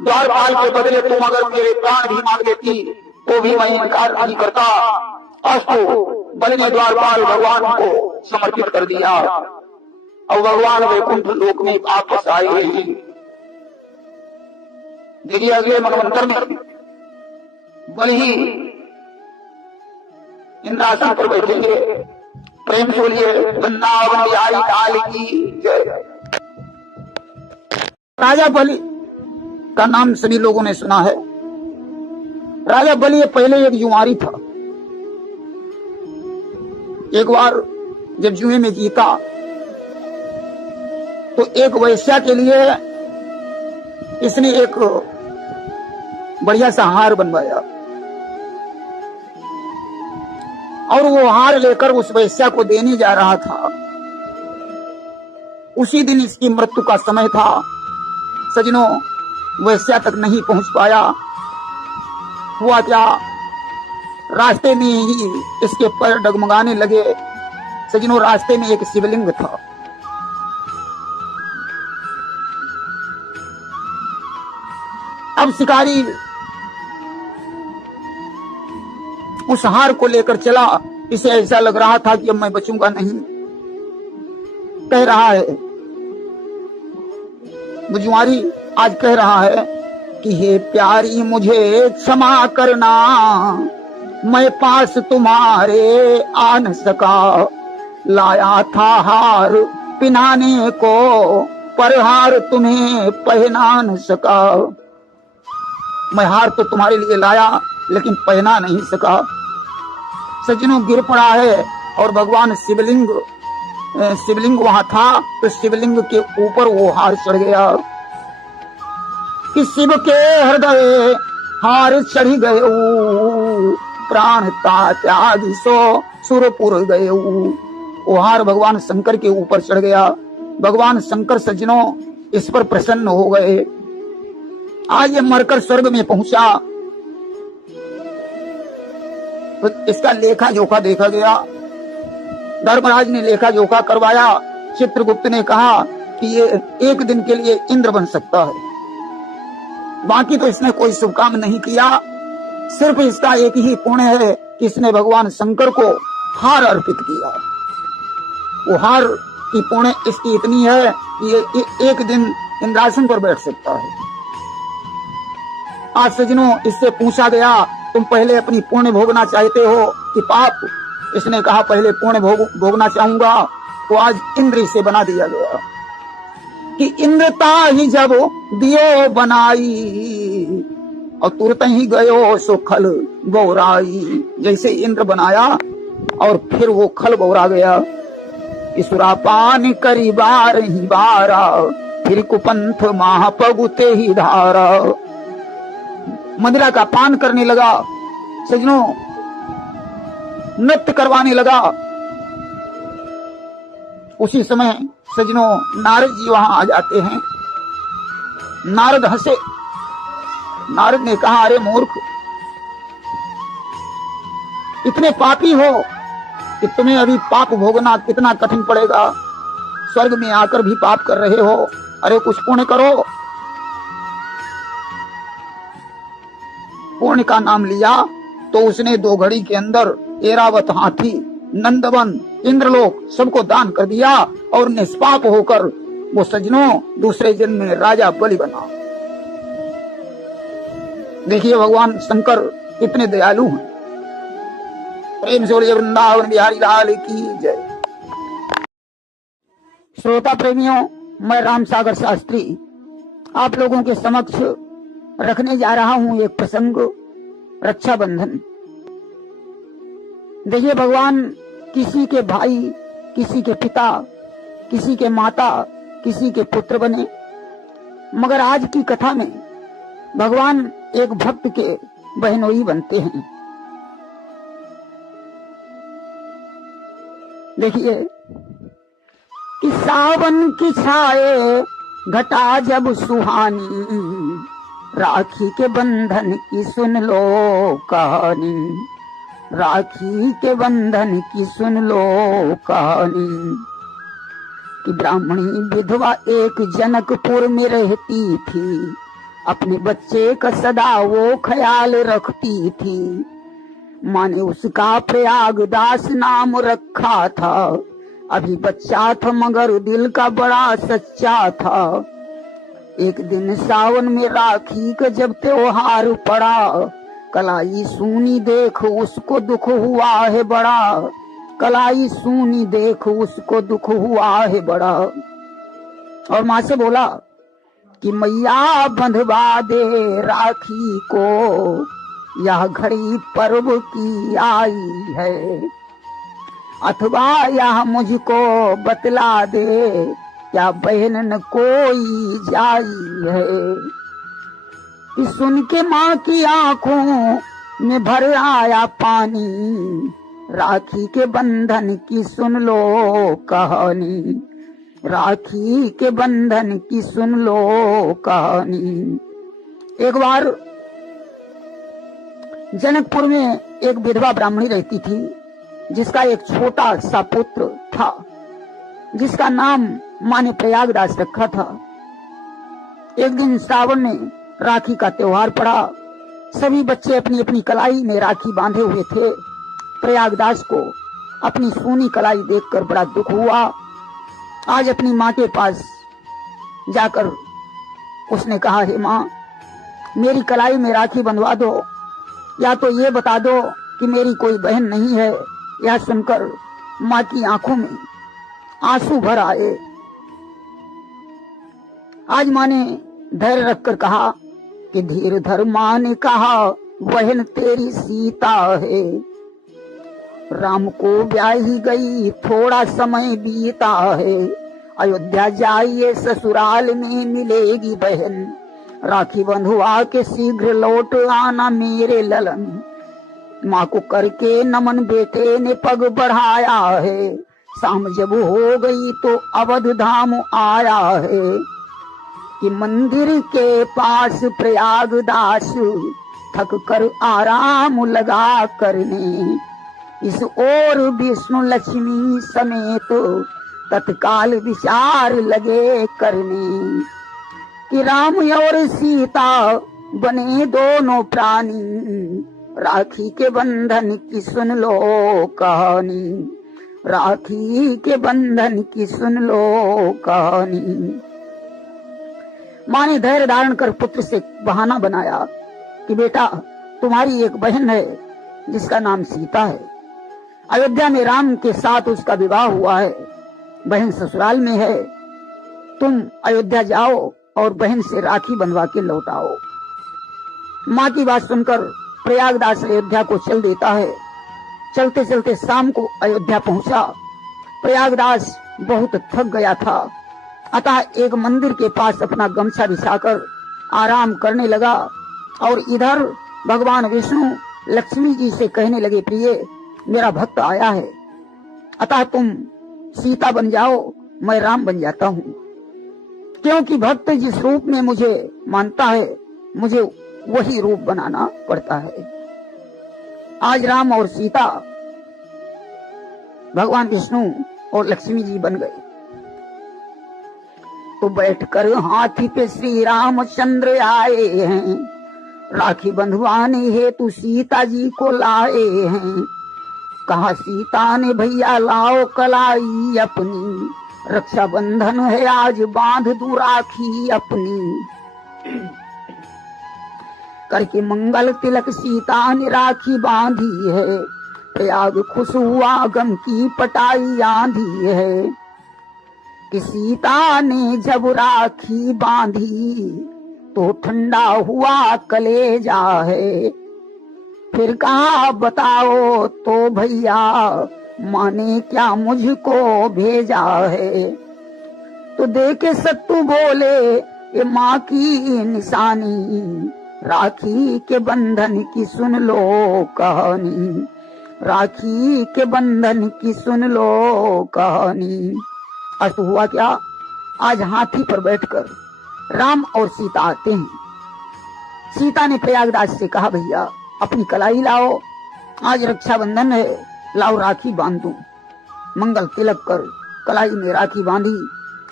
द्वारपाल के बदले तुम अगर मेरे प्राण भी मांग लेती तो भी मैं इनकार नहीं करता। अस्तु। बलि ने द्वारपाल भगवान को समर्पित कर दिया। और भगवान वैकुंठ लोक में वापस आए हैं। देखिए अगले मनवंतर में बल ही इंद्रासन पर बैठेंगे। प्रेम से बोलिए वृंदावन बिहारी लाल की जय। राजा बलि का नाम सभी लोगों ने सुना है। राजा बलि पहले एक जुआरी था। एक बार जब जुए में जीता तो एक वैश्या के लिए इसने एक बढ़िया सा हार बनवाया और वो हार लेकर उस वैश्या को देने जा रहा था। उसी दिन इसकी मृत्यु का समय था। सजनों, वैश्या तक नहीं पहुंच पाया। हुआ क्या, रास्ते में ही इसके पैर डगमगाने लगे। सजनों, रास्ते में एक शिवलिंग था। अब शिकारी उस हार को लेकर चला। इसे ऐसा लग रहा था कि अब मैं बचूंगा नहीं। कह रहा है बुजुआरी, आज कह रहा है कि हे प्यारी मुझे क्षमा करना, मैं पास तुम्हारे आ न सका। लाया था हार पिनाने को, पर हार तुम्हें पहना न सका। मैं हार तो तुम्हारे लिए लाया लेकिन पहना नहीं सका। सज्जनों, गिर पड़ा है और भगवान शिवलिंग वहां था तो शिवलिंग के ऊपर वो हार चढ़ गया कि शिव के हृदय हार चढ़ गए, प्राण त्याग सो सुरपुर गए। वो हार भगवान शंकर के ऊपर चढ़ गया। भगवान शंकर सज्जनों इस पर प्रसन्न हो गए। आज ये मरकर स्वर्ग में पहुंचा तो इसका लेखा जोखा देखा गया। धर्मराज ने लेखा जोखा करवाया। चित्रगुप्त ने कहा कि ये एक दिन के लिए इंद्र बन सकता है, बाकी तो इसने कोई शुभ काम नहीं किया। सिर्फ इसका एक ही पुण्य है कि इसने भगवान शंकर को हार अर्पित किया। वो हार की पुण्य इसकी इतनी है कि ये एक दिन इंद्रासन पर बैठ सकता है। आज सज्जनों, इससे पूछा गया तुम पहले अपनी पुण्य भोगना चाहते हो कि पाप? इसने कहा पहले पुण्य भोगना चाहूंगा। तो आज इंद्र से बना दिया गया कि इंद्रता ही जब दियो बनाई और तुरंत ही गयो सो खल बौराई। जैसे इंद्र बनाया और फिर वो खल बौरा गया। सुरापान करी बार ही बारा, फिर कुपंथ महापगुते ही धारा। मदिरा का पान करने लगा। सजनों, नृत्य करवाने लगा। उसी समय सजनों नारद जी वहां आ जाते हैं। नारद हंसे। नारद ने कहा, अरे मूर्ख, इतने पापी हो कि तुम्हें अभी पाप भोगना कितना कठिन पड़ेगा। स्वर्ग में आकर भी पाप कर रहे हो। अरे कुछ पुण्य करो। पुण्य का नाम लिया तो उसने 2 घड़ी के अंदर एरावत, हाथी, नंदवन, इंद्रलोक सबको दान कर दिया और निष्पाप होकर वो सज्जनों दूसरे जन्म में राजा बलि बना। देखिए भगवान शंकर कितने दयालु हैं। प्रेम से बोलिए वृंदावन बिहारी लाल की जय। श्रोता प्रेमियों, मैं राम सागर शास्त्री आप लोगों के समक्ष रखने जा रहा हूं एक प्रसंग, रक्षाबंधन। देखिए भगवान किसी के भाई, किसी के पिता, किसी के माता, किसी के पुत्र बने, मगर आज की कथा में भगवान एक भक्त के बहनोई बनते हैं। देखिए कि सावन की छाए घटा जब सुहानी, राखी के बंधन की सुन लो कहानी। राखी के बंधन की सुन लो कहानी। कि ब्राह्मणी विधवा एक जनकपुर में रहती थी, अपने बच्चे का सदा वो ख्याल रखती थी। माँ ने उसका प्रयागदास नाम रखा था, अभी बच्चा था मगर दिल का बड़ा सच्चा था। एक दिन सावन में राखी का जब त्योहार पड़ा, कलाई सूनी देख उसको दुख हुआ है बड़ा। कलाई सूनी देख उसको दुख हुआ है बड़ा। और माँ से बोला कि मैया बंधवा दे राखी को, यह घड़ी पर्व की आई है। अथवा यह मुझको बतला दे, क्या बहन न कोई जाई है। कि सुन के माँ की आंखों में भर आया पानी, राखी के बंधन की सुन लो कहानी। राखी के बंधन की सुन लो कहानी। एक बार जनकपुर में एक विधवा ब्राह्मणी रहती थी, जिसका एक छोटा सा पुत्र था, जिसका नाम माँ ने प्रयागदास रखा था। एक दिन श्रावण में राखी का त्योहार पड़ा। सभी बच्चे अपनी अपनी कलाई में राखी बांधे हुए थे। प्रयागदास को अपनी सूनी कलाई देखकर बड़ा दुख हुआ। आज अपनी माँ के पास जाकर उसने कहा, हे माँ, मेरी कलाई में राखी बंधवा दो, या तो ये बता दो कि मेरी कोई बहन नहीं है। यह सुनकर माँ की आंखों में आंसू भर आए। आज माँ ने धैर्य रखकर कहा कि धीर धर। माँ ने कहा, बहन तेरी सीता है, राम को ब्याही गई थोड़ा समय बीता है। अयोध्या जाइए ससुराल में मिलेगी बहन, राखी बंधुआ के शीघ्र लौट आना मेरे ललन। माँ को करके नमन बेटे ने पग बढ़ाया है, शाम जब हो गई तो अवध धाम आया है। कि मंदिर के पास प्रयागदास थक कर आराम लगा करने, इस ओर विष्णु लक्ष्मी समेत तत्काल विचार लगे करने। कि राम और सीता बने दोनों प्राणी, राखी के बंधन की सुन लो कहानी। राखी के बंधन की सुन लो कहानी। माँ ने धैर्य धारण कर पुत्र से बहाना बनाया कि बेटा, तुम्हारी एक बहन है जिसका नाम सीता है। अयोध्या में राम के साथ उसका विवाह हुआ है, बहन ससुराल में है। तुम अयोध्या जाओ और बहन से राखी बंधवा के लौट आओ। माँ की बात सुनकर प्रयागदास अयोध्या को चल देता है। चलते चलते शाम को अयोध्या पहुंचा। प्रयागदास बहुत थक गया था, अतः एक मंदिर के पास अपना गमछा बिछाकर आराम करने लगा। और इधर भगवान विष्णु लक्ष्मी जी से कहने लगे, प्रिय, मेरा भक्त आया है, अतः तुम सीता बन जाओ, मैं राम बन जाता हूँ। क्योंकि भक्त जिस रूप में मुझे मानता है, मुझे वही रूप बनाना पड़ता है। आज राम और सीता भगवान विष्णु और लक्ष्मी जी बन गए। तो बैठकर हाथी पे श्री रामचंद्र आए हैं, राखी बंधवाने हेतु सीता जी को लाए हैं। कहा सीता ने, भैया लाओ कलाई अपनी, रक्षा बंधन है आज बांध दूं राखी अपनी। करके मंगल तिलक सीता ने राखी बांधी है, प्रयाग खुश हुआ गम की पटाई आंधी है। कि सीता ने जब राखी बांधी तो ठंडा हुआ कलेजा है। फिर कहा बताओ तो भैया, माँ ने क्या मुझको भेजा है। तो देखे सत्तू बोले, ये माँ की निशानी, राखी के बंधन की सुन लो कहानी। राखी के बंधन की सुन लो कहानी। आज तो हुआ क्या, आज हाथी पर बैठकर राम और सीता आते हैं। सीता ने प्रयागदास से कहा, भैया अपनी कलाई लाओ, आज रक्षाबंधन है, लाओ राखी बांध दूं। मंगल तिलक कर कलाई में राखी बांधी।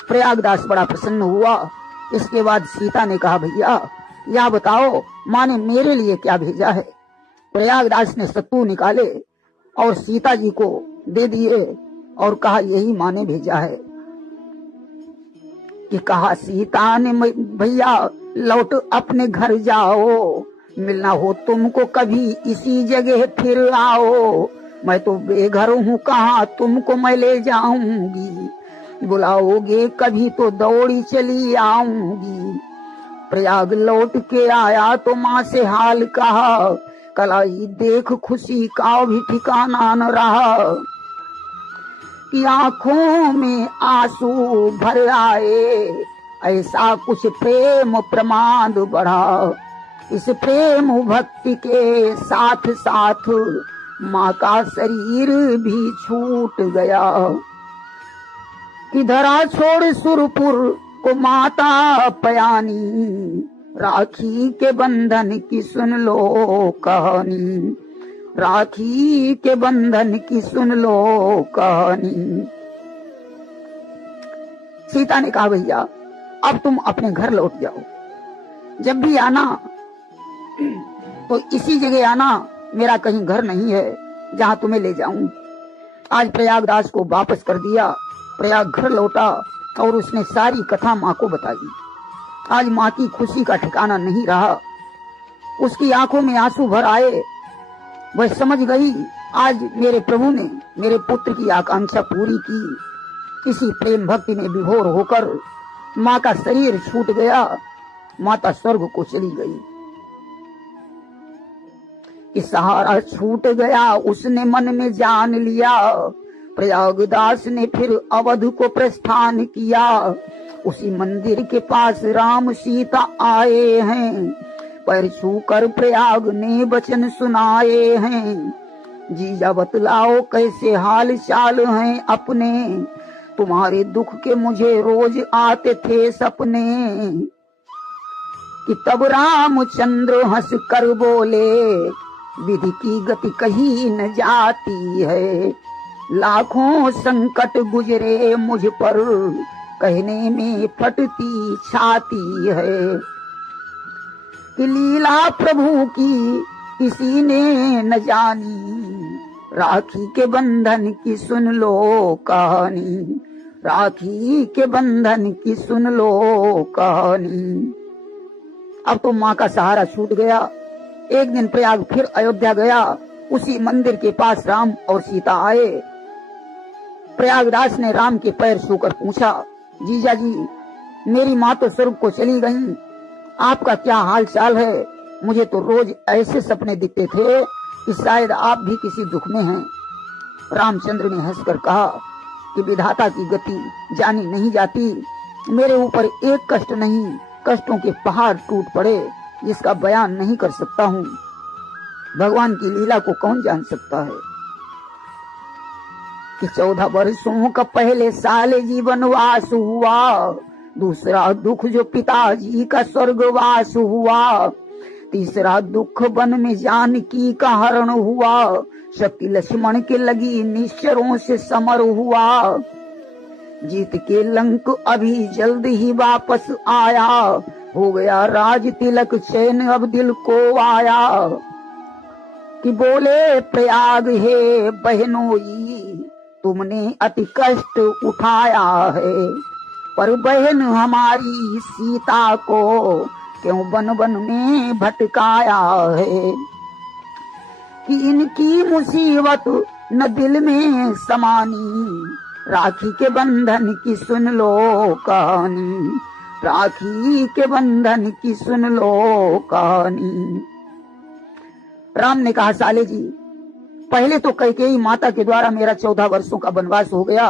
प्रयागदास बड़ा प्रसन्न हुआ। इसके बाद सीता ने कहा, भैया यह बताओ माँ ने मेरे लिए क्या भेजा है। प्रयागदास ने सत्तू निकाले और सीता जी को दे दिए। और कहा यही माँ ने भेजा है कि कहा सीता ने भैया लौट अपने घर जाओ, मिलना हो तुमको कभी इसी जगह फिर आओ, मैं तो बेघर हूँ कहाँ तुमको मैं ले जाऊंगी, बुलाओगे कभी तो दौड़ी चली आऊंगी। प्रयाग लौट के आया तो माँ से हाल कहा, कलाई देख खुशी का भी ठिकाना न रहा, कि आंखों में आंसू भर आए, ऐसा कुछ प्रेम प्रमाद बढ़ा। इस प्रेम भक्ति के साथ साथ माँ का शरीर भी छूट गया, कि धरा छोड़ सुरपुर को माता पयानी, राखी के बंधन की सुन लो कहानी, राखी के बंधन की सुन लो कहानी। सीता ने कहा भैया अब तुम अपने घर लौट जाओ, जब भी आना तो इसी जगह आना, मेरा कहीं घर नहीं है जहां तुम्हें ले जाऊं। आज प्रयागराज को वापस कर दिया, प्रयाग घर लौटा और उसने सारी कथा माँ को बताई। आज माँ की खुशी का ठिकाना नहीं रहा, उसकी आंखों में आंसू भर आए। वह समझ गई आज मेरे प्रभु ने मेरे पुत्र की आकांक्षा पूरी की। इसी प्रेम भक्ति में विभोर होकर माँ का शरीर छूट गया, माता स्वर्ग को चली गई। कि सहारा छूट गया उसने मन में जान लिया, प्रयागदास ने फिर अवध को प्रस्थान किया। उसी मंदिर के पास राम सीता आए हैं, पैर छूकर प्रयाग ने वचन सुनाए हैं। जीजा बतलाओ कैसे हाल चाल हैं अपने, तुम्हारे दुख के मुझे रोज आते थे सपने। कि तब रामचंद्र हंस कर बोले, विधि की गति कही न जाती है, लाखों संकट गुजरे मुझ पर, कहने में फटती छाती है। कि लीला प्रभु की किसी ने न जानी, राखी के बंधन की सुन लो कहानी, राखी के बंधन की सुन लो कहानी। अब तो माँ का सहारा छूट गया। एक दिन प्रयाग फिर अयोध्या गया, उसी मंदिर के पास राम और सीता आए। प्रयागदास ने राम के पैर छूकर पूछा, जीजा जी मेरी माँ तो स्वर्ग को चली गई, आपका क्या हाल चाल है? मुझे तो रोज ऐसे सपने दिखते थे कि शायद आप भी किसी दुख में हैं। रामचंद्र ने हंसकर कहा कि विधाता की गति जानी नहीं जाती, मेरे ऊपर एक कष्ट नहीं कष्टों के पहाड़ टूट पड़े, जिसका बयान नहीं कर सकता हूँ। भगवान की लीला को कौन जान सकता है। कि 14 वर्षों का पहले साल जीवनवास हुआ, दूसरा दुख जो पिताजी का स्वर्गवास हुआ, तीसरा दुख वन में जानकी का हरण हुआ, शक्ति लक्ष्मण के लगी निश्चरों से समर हुआ। जीत के लंक अभी जल्द ही वापस आया, हो गया राज तिलक चैन अब दिल को आया। कि बोले प्रयाग हे बहनोई, तुमने अति कष्ट उठाया है, पर बहन हमारी सीता को क्यों वन वन में भटकाया है। कि इनकी मुसीबत न दिल में समानी, राखी के बंधन की सुन लो कहानी, राखी के बंधन की सुन लो कहानी। राम ने कहा, साले जी पहले तो कैकेयी माता के द्वारा मेरा 14 वर्षों का वनवास हो गया,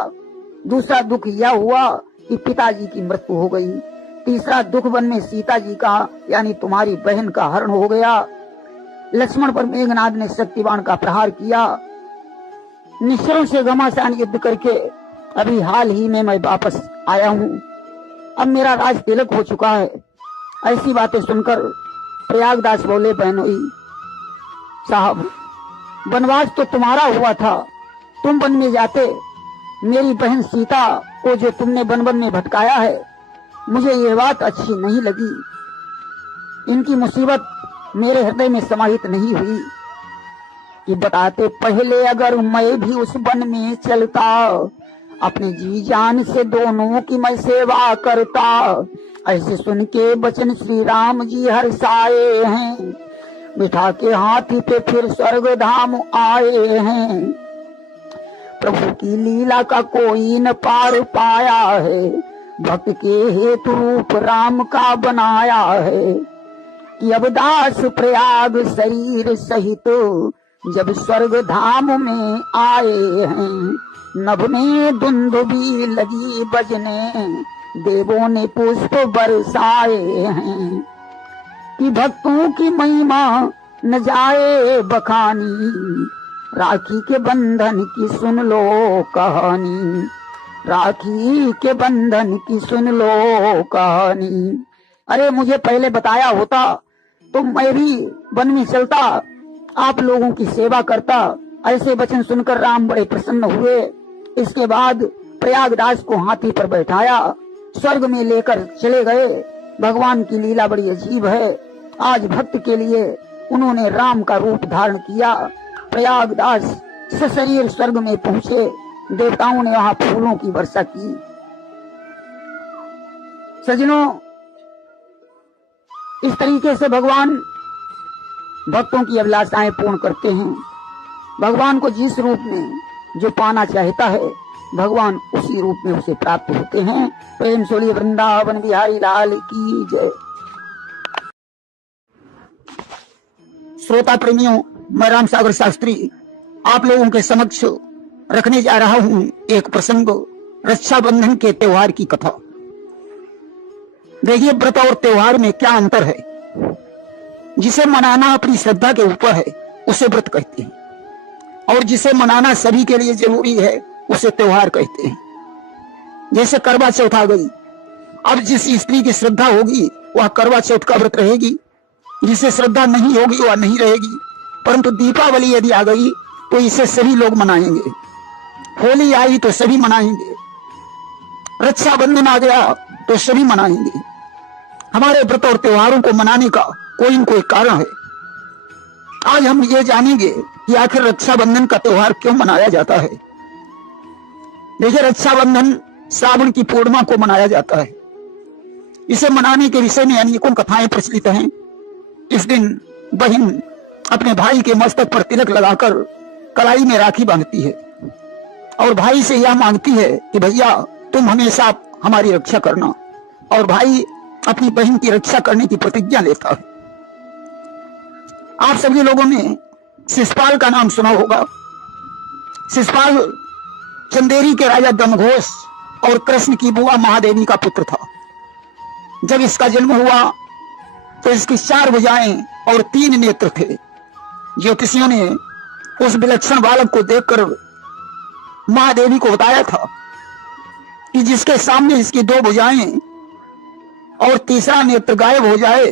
दूसरा दुख यह हुआ कि पिताजी की मृत्यु हो गई, तीसरा दुख वन में सीता जी का यानी तुम्हारी बहन का हरण हो गया, लक्ष्मण पर मेघनाद ने शक्तिबाण का प्रहार किया, निश्चरों से घमासान युद्ध करके अभी हाल ही में मैं वापस आया हूँ, अब मेरा राज तिलक हो चुका है। ऐसी बातें सुनकर प्रयागदास बोले, बहनोई साहब वनवास तो तुम्हारा हुआ था, तुम वन में जाते, मेरी बहन सीता को जो तुमने वन वन में भटकाया है, मुझे ये बात अच्छी नहीं लगी। इनकी मुसीबत मेरे हृदय में समाहित नहीं हुई। कि बताते पहले अगर मैं भी उस वन में चलता, अपने जी जान से दोनों की मैं सेवा करता। ऐसे सुन के बचन श्री राम जी हर्षाए हैं, बिठा के हाथी पे फिर स्वर्ग धाम आए हैं। प्रभु की लीला का कोई न पार पाया है, भक्त के हेतु रूप राम का बनाया है। कि अब दास प्रयाग शरीर सहित जब स्वर्ग धाम में आए हैं, नभ में दुंदुभी लगी बजने, देवों ने पुष्प बरसाए हैं। कि भक्तों की महिमा न जाए बखानी, राखी के बंधन की सुन लो कहानी, राखी के बंधन की सुन लो कहानी। अरे मुझे पहले बताया होता तो मैं भी वन में चलता, आप लोगों की सेवा करता। ऐसे वचन सुनकर राम बड़े प्रसन्न हुए। इसके बाद प्रयागराज को हाथी पर बैठाया, स्वर्ग में लेकर चले गए। भगवान की लीला बड़ी अजीब है। आज भक्त के लिए उन्होंने राम का रूप धारण किया। प्रयागराज सशरीर स्वर्ग में पहुंचे। देवताओं ने वहां फूलों की वर्षा की। सज्जनों, इस तरीके से भगवान भक्तों की अभिलाषाएं पूर्ण करते हैं। भगवान को जिस रूप में जो पाना चाहता है, भगवान उसी रूप में उसे प्राप्त होते हैं। प्रेम सोली वृंदावन बिहारी लाल की जय। श्रोता प्रेमियों, मैं राम सागर शास्त्री आप लोगों के समक्ष रखने जा रहा हूं एक प्रसंग, रक्षाबंधन के त्योहार की कथा। देखिए, व्रत और त्योहार में क्या अंतर है। जिसे मनाना अपनी श्रद्धा के ऊपर है उसे व्रत कहते हैं, और जिसे मनाना सभी के लिए जरूरी है उसे त्योहार कहते हैं। जैसे करवा चौथ आ गई, अब जिस स्त्री की श्रद्धा होगी वह करवा चौथ का व्रत रहेगी, जिसे श्रद्धा नहीं होगी वह नहीं रहेगी। परंतु दीपावली यदि आ गई तो इसे सभी लोग मनाएंगे। होली आई तो सभी मनाएंगे। रक्षाबंधन आ गया तो सभी मनाएंगे। हमारे व्रत और त्योहारों को मनाने का कोई न कोई कारण है। आज हम ये जानेंगे कि आखिर रक्षाबंधन का त्योहार क्यों मनाया जाता है। देखिए, रक्षाबंधन श्रावण की पूर्णिमा को मनाया जाता है। इसे मनाने के विषय में अनेकों कथाएं प्रचलित हैं। इस दिन बहन अपने भाई के मस्तक पर तिलक लगाकर कलाई में राखी बांधती है और भाई से यह मांगती है कि भैया तुम हमेशा हमारी रक्षा करना, और भाई अपनी बहन की रक्षा करने की प्रतिज्ञा लेता है। आप सभी लोगों ने शिशुपाल का नाम सुना होगा। शिशुपाल चंदेरी के राजा दमघोष और कृष्ण की बुआ महादेवी का पुत्र था। जब इसका जन्म हुआ तो इसकी 4 भुजाएं और 3 नेत्र थे। ज्योतिषियों ने उस विलक्षण बालक को देखकर महादेवी को बताया था कि जिसके सामने इसकी 2 भुजाएं और तीसरा नेत्र गायब हो जाए,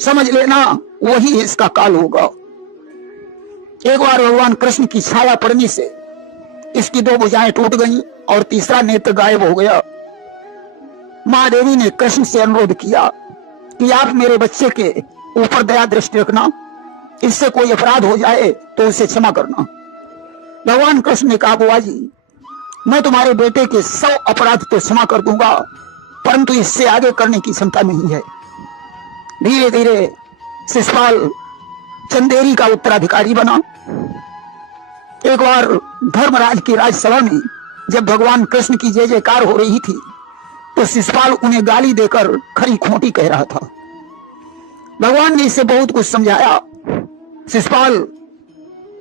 समझ लेना वही इसका काल होगा। एक बार भगवान कृष्ण की छाया पड़ने से इसकी 2 भुजाएं टूट गईं और तीसरा नेत्र गायब हो गया। महादेवी ने कृष्ण से अनुरोध किया कि आप मेरे बच्चे के ऊपर दया दृष्टि रखना, इससे कोई अपराध हो जाए तो उसे क्षमा करना। भगवान कृष्ण ने कहा, बुआ जी, मैं तुम्हारे बेटे के 100 अपराध तो क्षमा कर दूंगा, परंतु इससे आगे करने की क्षमता नहीं है। धीरे धीरे शिशुपाल चंदेरी का उत्तराधिकारी बना। एक बार धर्मराज की राजसभा में जब भगवान कृष्ण की जय जयकार हो रही थी तो शिशुपाल उन्हें गाली देकर खरी खोटी कह रहा था। भगवान ने इसे बहुत कुछ समझाया। शिशुपाल,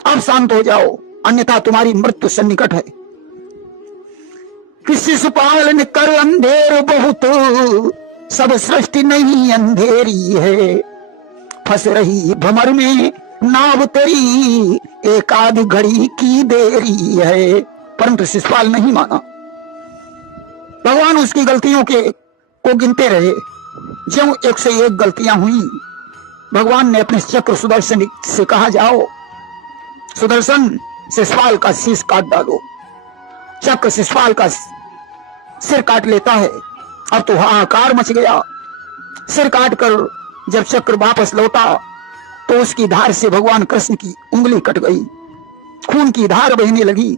अब शांत हो जाओ, अन्यथा तुम्हारी मृत्यु सन्निकट है। कि शिशुपाल ने कर अंधेर बहुत, सब सृष्टि नहीं अंधेरी है, फंस रही भंवर में नाव तेरी, एक आध घड़ी की देरी है। परंतु शिशुपाल नहीं माना। भगवान उसकी गलतियों को गिनते रहे। ज्यों 101 गलतियां हुई, भगवान ने अपने चक्र सुदर्शन से कहा, जाओ सुदर्शन, शिशुपाल का शीश काट डालो। चक्र शिशुपाल का सिर काट लेता है। अब तो हाहाकार मच गया। सिर काटकर जब चक्र वापस लौटा तो उसकी धार से भगवान कृष्ण की उंगली कट गई। खून की धार बहने लगी।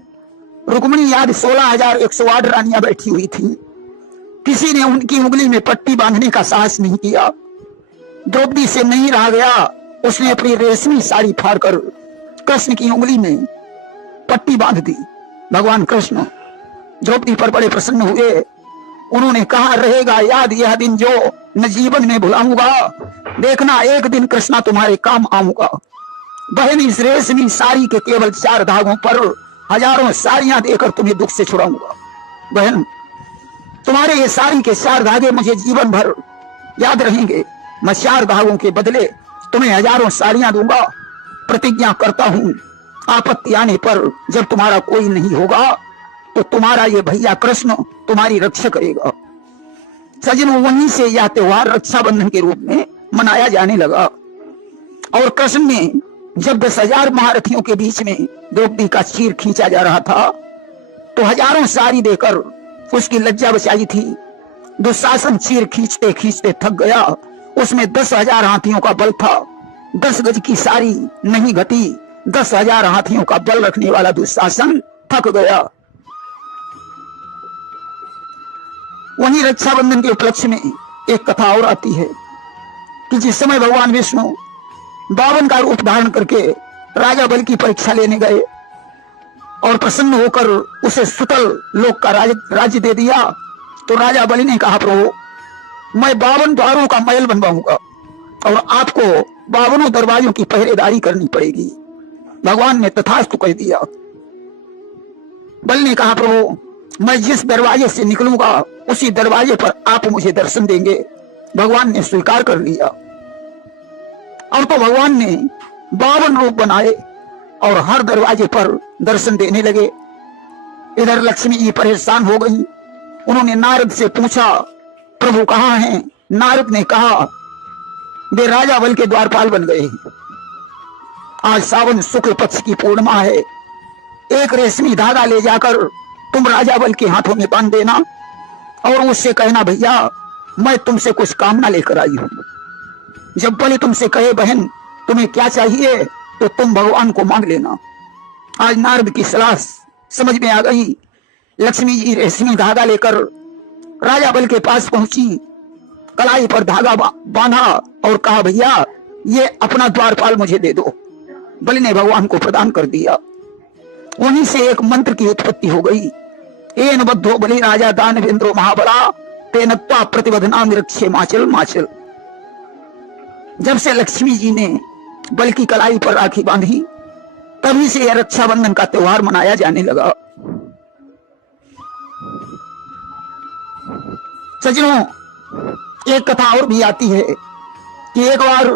रुक्मिणी याद 16,108 रानियां बैठी हुई थी। किसी ने उनकी उंगली में पट्टी बांधने का साहस नहीं किया। द्रौपदी से नहीं रहा गया, उसने अपनी रेशमी साड़ी फाड़कर कृष्ण की उंगली में पट्टी बांध दी। भगवान कृष्ण द्रौपदी पर बड़े प्रसन्न हुए। उन्होंने कहा, रहेगा याद यह दिन जो न जीवन में भुलाऊंगा। देखना एक दिन कृष्णा तुम्हारे काम आऊंगा। बहन इस रेशमी साड़ी के केवल 4 धागों पर हजारों साड़ियां देकर तुम्हें दुख से छुड़ाऊंगा। बहन तुम्हारे ये साड़ी के 4 धागे मुझे जीवन भर याद रहेंगे। मैं 4 धागों के बदले तुम्हें हजारों साड़ियां दूंगा। प्रतिज्ञा करता हूं आपत्ति आने पर जब तुम्हारा कोई नहीं होगा तो तुम्हारा ये भैया कृष्ण तुम्हारी रक्षा करेगा। सजनों, वहीं से यह त्योहार रक्षाबंधन के रूप में मनाया जाने लगा। और कृष्ण ने जब 10,000 महारथियों के बीच में द्रौपदी का चीर खींचा जा रहा था तो हजारों साड़ी देकर उसकी लज्जा बचाई थी। दुशासन चीर खींचते खींचते थक गया। उसमें 10,000 हाथियों का बल था। 10 गज की साड़ी नहीं घटी। 10,000 हाथियों का बल रखने वाला दुशासन थक गया। वहीं रक्षाबंधन के उपलक्ष्य में एक कथा और आती है कि जिस समय भगवान विष्णु 52 का रूप धारण करके राजा बलि की परीक्षा लेने गए और प्रसन्न होकर उसे सुतल लोक का राज्य दे दिया तो राजा बलि ने कहा, प्रभु मैं 52 द्वारों का महल बनवाऊंगा और आपको 52 दरवाजों की पहरेदारी करनी पड़ेगी। भगवान ने तथास्तु कह दिया। बलि ने कहा, प्रभु मैं जिस दरवाजे से निकलूंगा उसी दरवाजे पर आप मुझे दर्शन देंगे। भगवान ने स्वीकार कर लिया और तो भगवान ने 52 रूप बनाए और हर दरवाजे पर दर्शन देने लगे। इधर लक्ष्मी जी परेशान हो गई। उन्होंने नारद से पूछा, प्रभु कहाँ हैं? नारद ने कहा, वे राजा बल के द्वारपाल बन गए। आज सावन शुक्ल पक्ष की पूर्णिमा है। एक रेशमी धागा ले जाकर तुम राजा बल के हाथों में बांध देना और उससे कहना, भैया मैं तुमसे कुछ कामना लेकर आई हूं। जब बलि तुमसे कहे, बहन तुम्हें क्या चाहिए, तो तुम भगवान को मांग लेना। आज नारद की सलाह समझ में आ गई। लक्ष्मी जी रेशमी धागा लेकर राजा बल के पास पहुंची, कलाई पर धागा बांधा और कहा, भैया ये अपना द्वारपाल मुझे दे दो। बलि ने भगवान को प्रदान कर दिया। वहीं से एक मंत्र की उत्पत्ति हो गई। एन बद्धो बलि राजा दानवेंद्रो महाबला तेनत्वा प्रतिबधना निरक्षे माचल माचल। जब से लक्ष्मी जी ने बल की कलाई पर राखी बांधी तभी से यह रक्षाबंधन का त्योहार मनाया जाने लगा। सज्जनों, एक कथा और भी आती है कि एक बार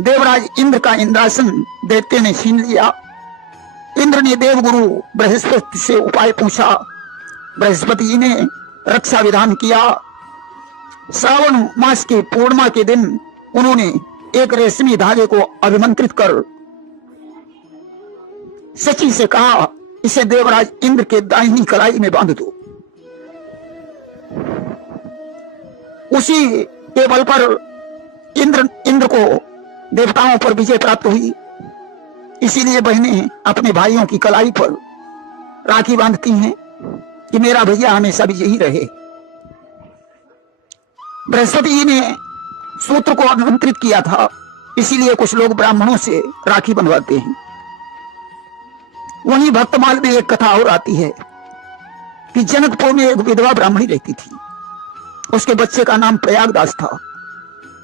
देवराज इंद्र का इंद्रासन दैत्य ने छीन लिया। इंद्र ने देवगुरु बृहस्पति से उपाय पूछा। बृहस्पति जी ने रक्षा विधान किया। श्रावण मास की पूर्णिमा के दिन उन्होंने एक रेशमी धागे को अभिमंत्रित कर सची से कहा, इसे देवराज इंद्र के दाहिनी कलाई में बांध दो। उसी के बल पर इंद्र को देवताओं पर विजय प्राप्त हुई। इसीलिए बहनें अपने भाइयों की कलाई पर राखी बांधती हैं कि मेरा भैया हमेशा विजयी रहे। बृहस्पति जी ने सूत्र को आमंत्रित किया था, इसीलिए कुछ लोग ब्राह्मणों से राखी बनवाते हैं। वहीं भक्तमाल में एक कथा और आती है कि जनकपुर में एक विधवा ब्राह्मणी रहती थी। उसके बच्चे का नाम प्रयागदास था।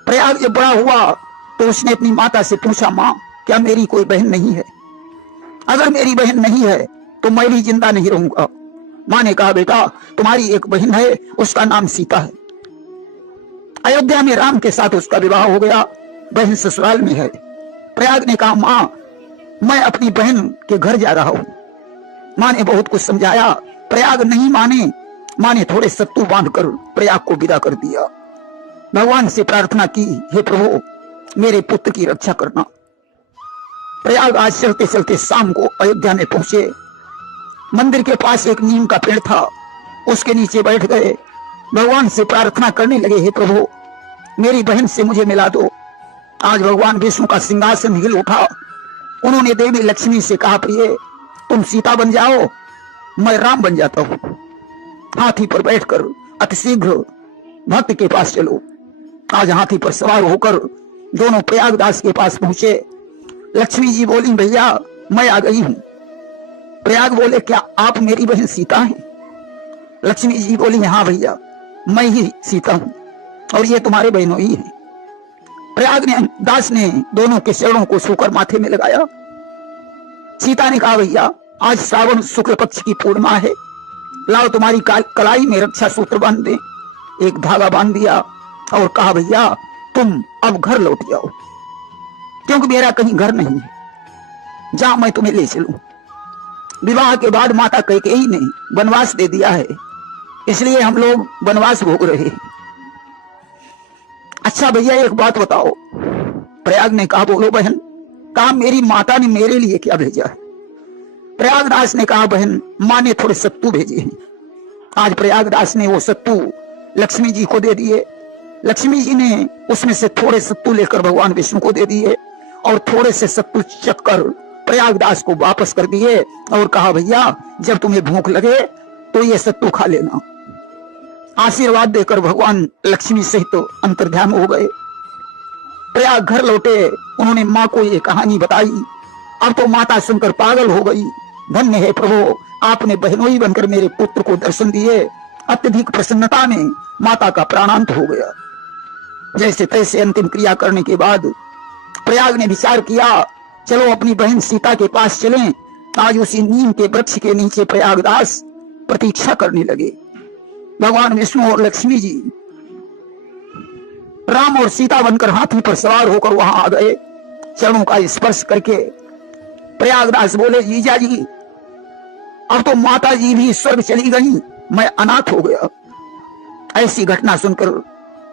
प्रयाग जब बड़ा हुआ तो उसने अपनी माता से पूछा, माँ क्या मेरी कोई बहन नहीं है? अगर मेरी बहन नहीं है तो मैं भी जिंदा नहीं रहूंगा। माँ ने कहा, बेटा तुम्हारी एक बहन है, उसका नाम सीता है। अयोध्या में राम के साथ उसका विवाह हो गया, बहन ससुराल में है। प्रयाग ने कहा, माँ मैं अपनी बहन के घर जा रहा हूं। माँ ने बहुत कुछ समझाया, प्रयाग नहीं माने। माँ ने थोड़े सत्तू बांधकर प्रयाग को विदा कर दिया। भगवान से प्रार्थना की, हे प्रभु मेरे पुत्र की रक्षा करना। प्रयाग आज चलते चलते शाम को अयोध्या में पहुंचे। मंदिर के पास एक नीम का पेड़ था, उसके नीचे बैठ गए। भगवान से प्रार्थना करने लगे, हे प्रभु मेरी बहन से मुझे मिला दो। आज भगवान विष्णु का सिंहासन हिल उठा। उन्होंने देवी लक्ष्मी से कहा, प्रिय तुम सीता बन जाओ, मैं राम बन जाता हूं। हाथी पर बैठकर अतिशीघ्र भक्त के पास चलो। आज हाथी पर सवार होकर दोनों प्रयागदास के पास पहुंचे। लक्ष्मी जी बोली, भैया मैं आ गई हूं। प्रयाग बोले, क्या आप मेरी बहन सीता हैं? लक्ष्मी जी बोली, हाँ भैया मैं ही सीता हूं और ये तुम्हारे बहनों ही हैं। प्रयाग ने दास ने दोनों के चरणों को छूकर माथे में लगाया। सीता ने कहा, भैया आज श्रावण शुक्ल पक्ष की पूर्णिमा है, लाओ तुम्हारी कलाई में रक्षा सूत्र बांध दे। एक धागा बांध दिया और कहा, भैया तुम अब घर लौट जाओ, क्योंकि मेरा कहीं घर नहीं है, जहां मैं तुम्हें ले चलूं। विवाह के बाद माता कैकेयी ने वनवास दे दिया है, इसलिए हम लोग वनवास भोग रहे हैं। अच्छा भैया एक बात बताओ। प्रयाग ने कहा, बोलो बहन। कहा, मेरी माता ने मेरे लिए क्या भेजा है? प्रयागदास ने कहा, बहन माँ ने थोड़े सत्तू भेजे हैं। आज प्रयागदास ने वो सत्तू लक्ष्मी जी को दे दिए। लक्ष्मी जी ने उसमें से थोड़े सत्तू लेकर भगवान विष्णु को दे दिए और थोड़े से सत्तू चखकर प्रयागदास को वापस कर दिए और कहा, भैया जब तुम्हें भूख लगे तो ये सत्तू खा लेना। आशीर्वाद देकर भगवान लक्ष्मी सहित तो अंतर्ध्यान हो गए। प्रयाग घर लौटे। उन्होंने माँ को ये कहानी बताई। अब तो माता सुनकर पागल हो गई। धन्य है प्रभु, आपने बहनोई बनकर मेरे पुत्र को दर्शन दिए। अत्यधिक प्रसन्नता में माता का प्राणांत हो गया। जैसे तैसे अंतिम क्रिया करने के बाद प्रयाग ने विचार किया, चलो अपनी बहन सीता के पास चलें। आज उसी नीम के वृक्ष के नीचे प्रयागदास प्रतीक्षा करने लगे। भगवान विष्णु और लक्ष्मी जी राम और सीता बनकर हाथी पर सवार होकर वहां आ गए। चरणों का स्पर्श करके प्रयागदास बोले, जीजा जी अब तो माता जी भी स्वर्ग चली गई, मैं अनाथ हो गया। ऐसी घटना सुनकर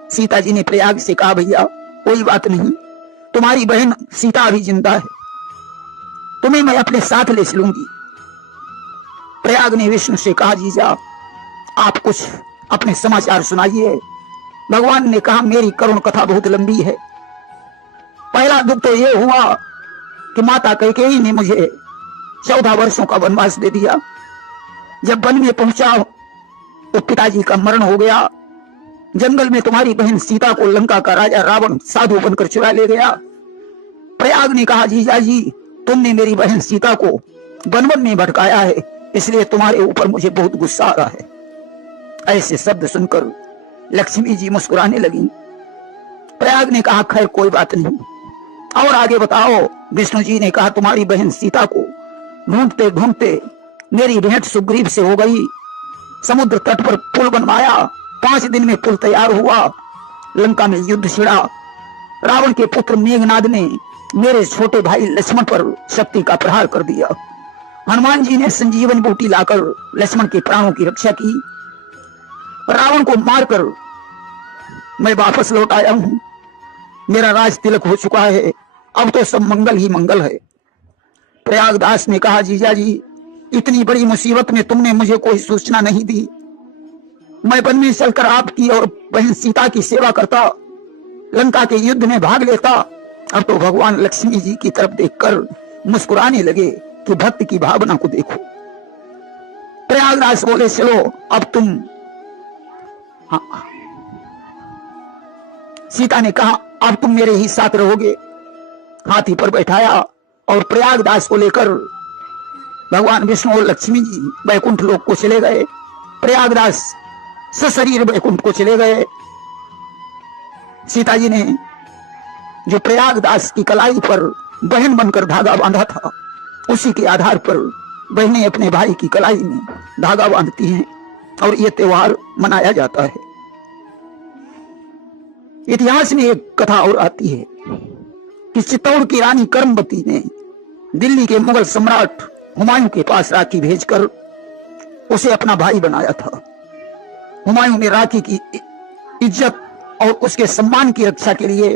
सीता जी ने प्रयाग से कहा, भैया कोई बात नहीं, तुम्हारी बहन सीता अभी जिंदा है, तुम्हें मैं अपने साथ ले चलूंगी। प्रयाग ने विष्णु से कहा, जीजा आप कुछ अपने समाचार सुनाइए। भगवान ने कहा, मेरी करुण कथा बहुत लंबी है। पहला दुख तो यह हुआ कि माता कैकेयी ने मुझे 14 वर्षों का वनवास दे दिया। जब वन में पहुंचा तो पिताजी का मरण हो गया। जंगल में तुम्हारी बहन सीता को लंका का राजा रावण साधु बनकर चुरा ले गया। प्रयाग ने कहा, जीजा जी तुमने मेरी बहन सीता को वन वन में भटकाया है, इसलिए तुम्हारे ऊपर मुझे बहुत गुस्सा आ रहा है। ऐसे शब्द सुनकर लक्ष्मी जी मुस्कुराने लगी। प्रयाग ने कहा, खैर कोई बात नहीं, और आगे बताओ। विष्णु जी ने कहा, तुम्हारी बहन सीता को ढूंढते ढूंढते मेरी भेंट सुग्रीव से हो गई। समुद्र तट पर पुल बनवाया, 5 दिन में पुल तैयार हुआ। लंका में युद्ध छिड़ा। रावण के पुत्र मेघनाद ने मेरे छोटे भाई लक्ष्मण पर शक्ति का प्रहार कर दिया। हनुमान जी ने संजीवन बूटी लाकर लक्ष्मण के प्राणों की रक्षा की। रावण को मारकर मैं वापस लौट आया हूं। मेरा राज तिलक हो चुका है, अब तो सब मंगल ही मंगल है। प्रयागदास ने कहा, जीजा जी इतनी बड़ी मुसीबत में तुमने मुझे कोई सूचना नहीं दी। मैं वन में चलकर आपकी और बहन सीता की सेवा करता, लंका के युद्ध में भाग लेता। अब तो भगवान लक्ष्मी जी की तरफ देखकर मुस्कुराने लगे कि भक्त की भावना को देखो। प्रयागराज बोले, चलो अब तुम। हाँ। सीता ने कहा, अब तुम मेरे ही साथ रहोगे। हाथी पर बैठाया और प्रयागदास को लेकर भगवान विष्णु और लक्ष्मी जी वैकुंठ लोक को चले गए। प्रयागदास सशरीर वैकुंठ को चले गए। सीता जी ने जो प्रयागदास की कलाई पर बहन बनकर धागा बांधा था, उसी के आधार पर बहनें अपने भाई की कलाई में धागा बांधती हैं और यह त्योहार मनाया जाता है। इतिहास में एक कथा और आती है कि चित्तौड़ की रानी कर्मवती ने दिल्ली के मुगल सम्राट हुमायूं के पास राखी भेजकर उसे अपना भाई बनाया था। हुमायूं ने राखी की इज्जत और उसके सम्मान की रक्षा के लिए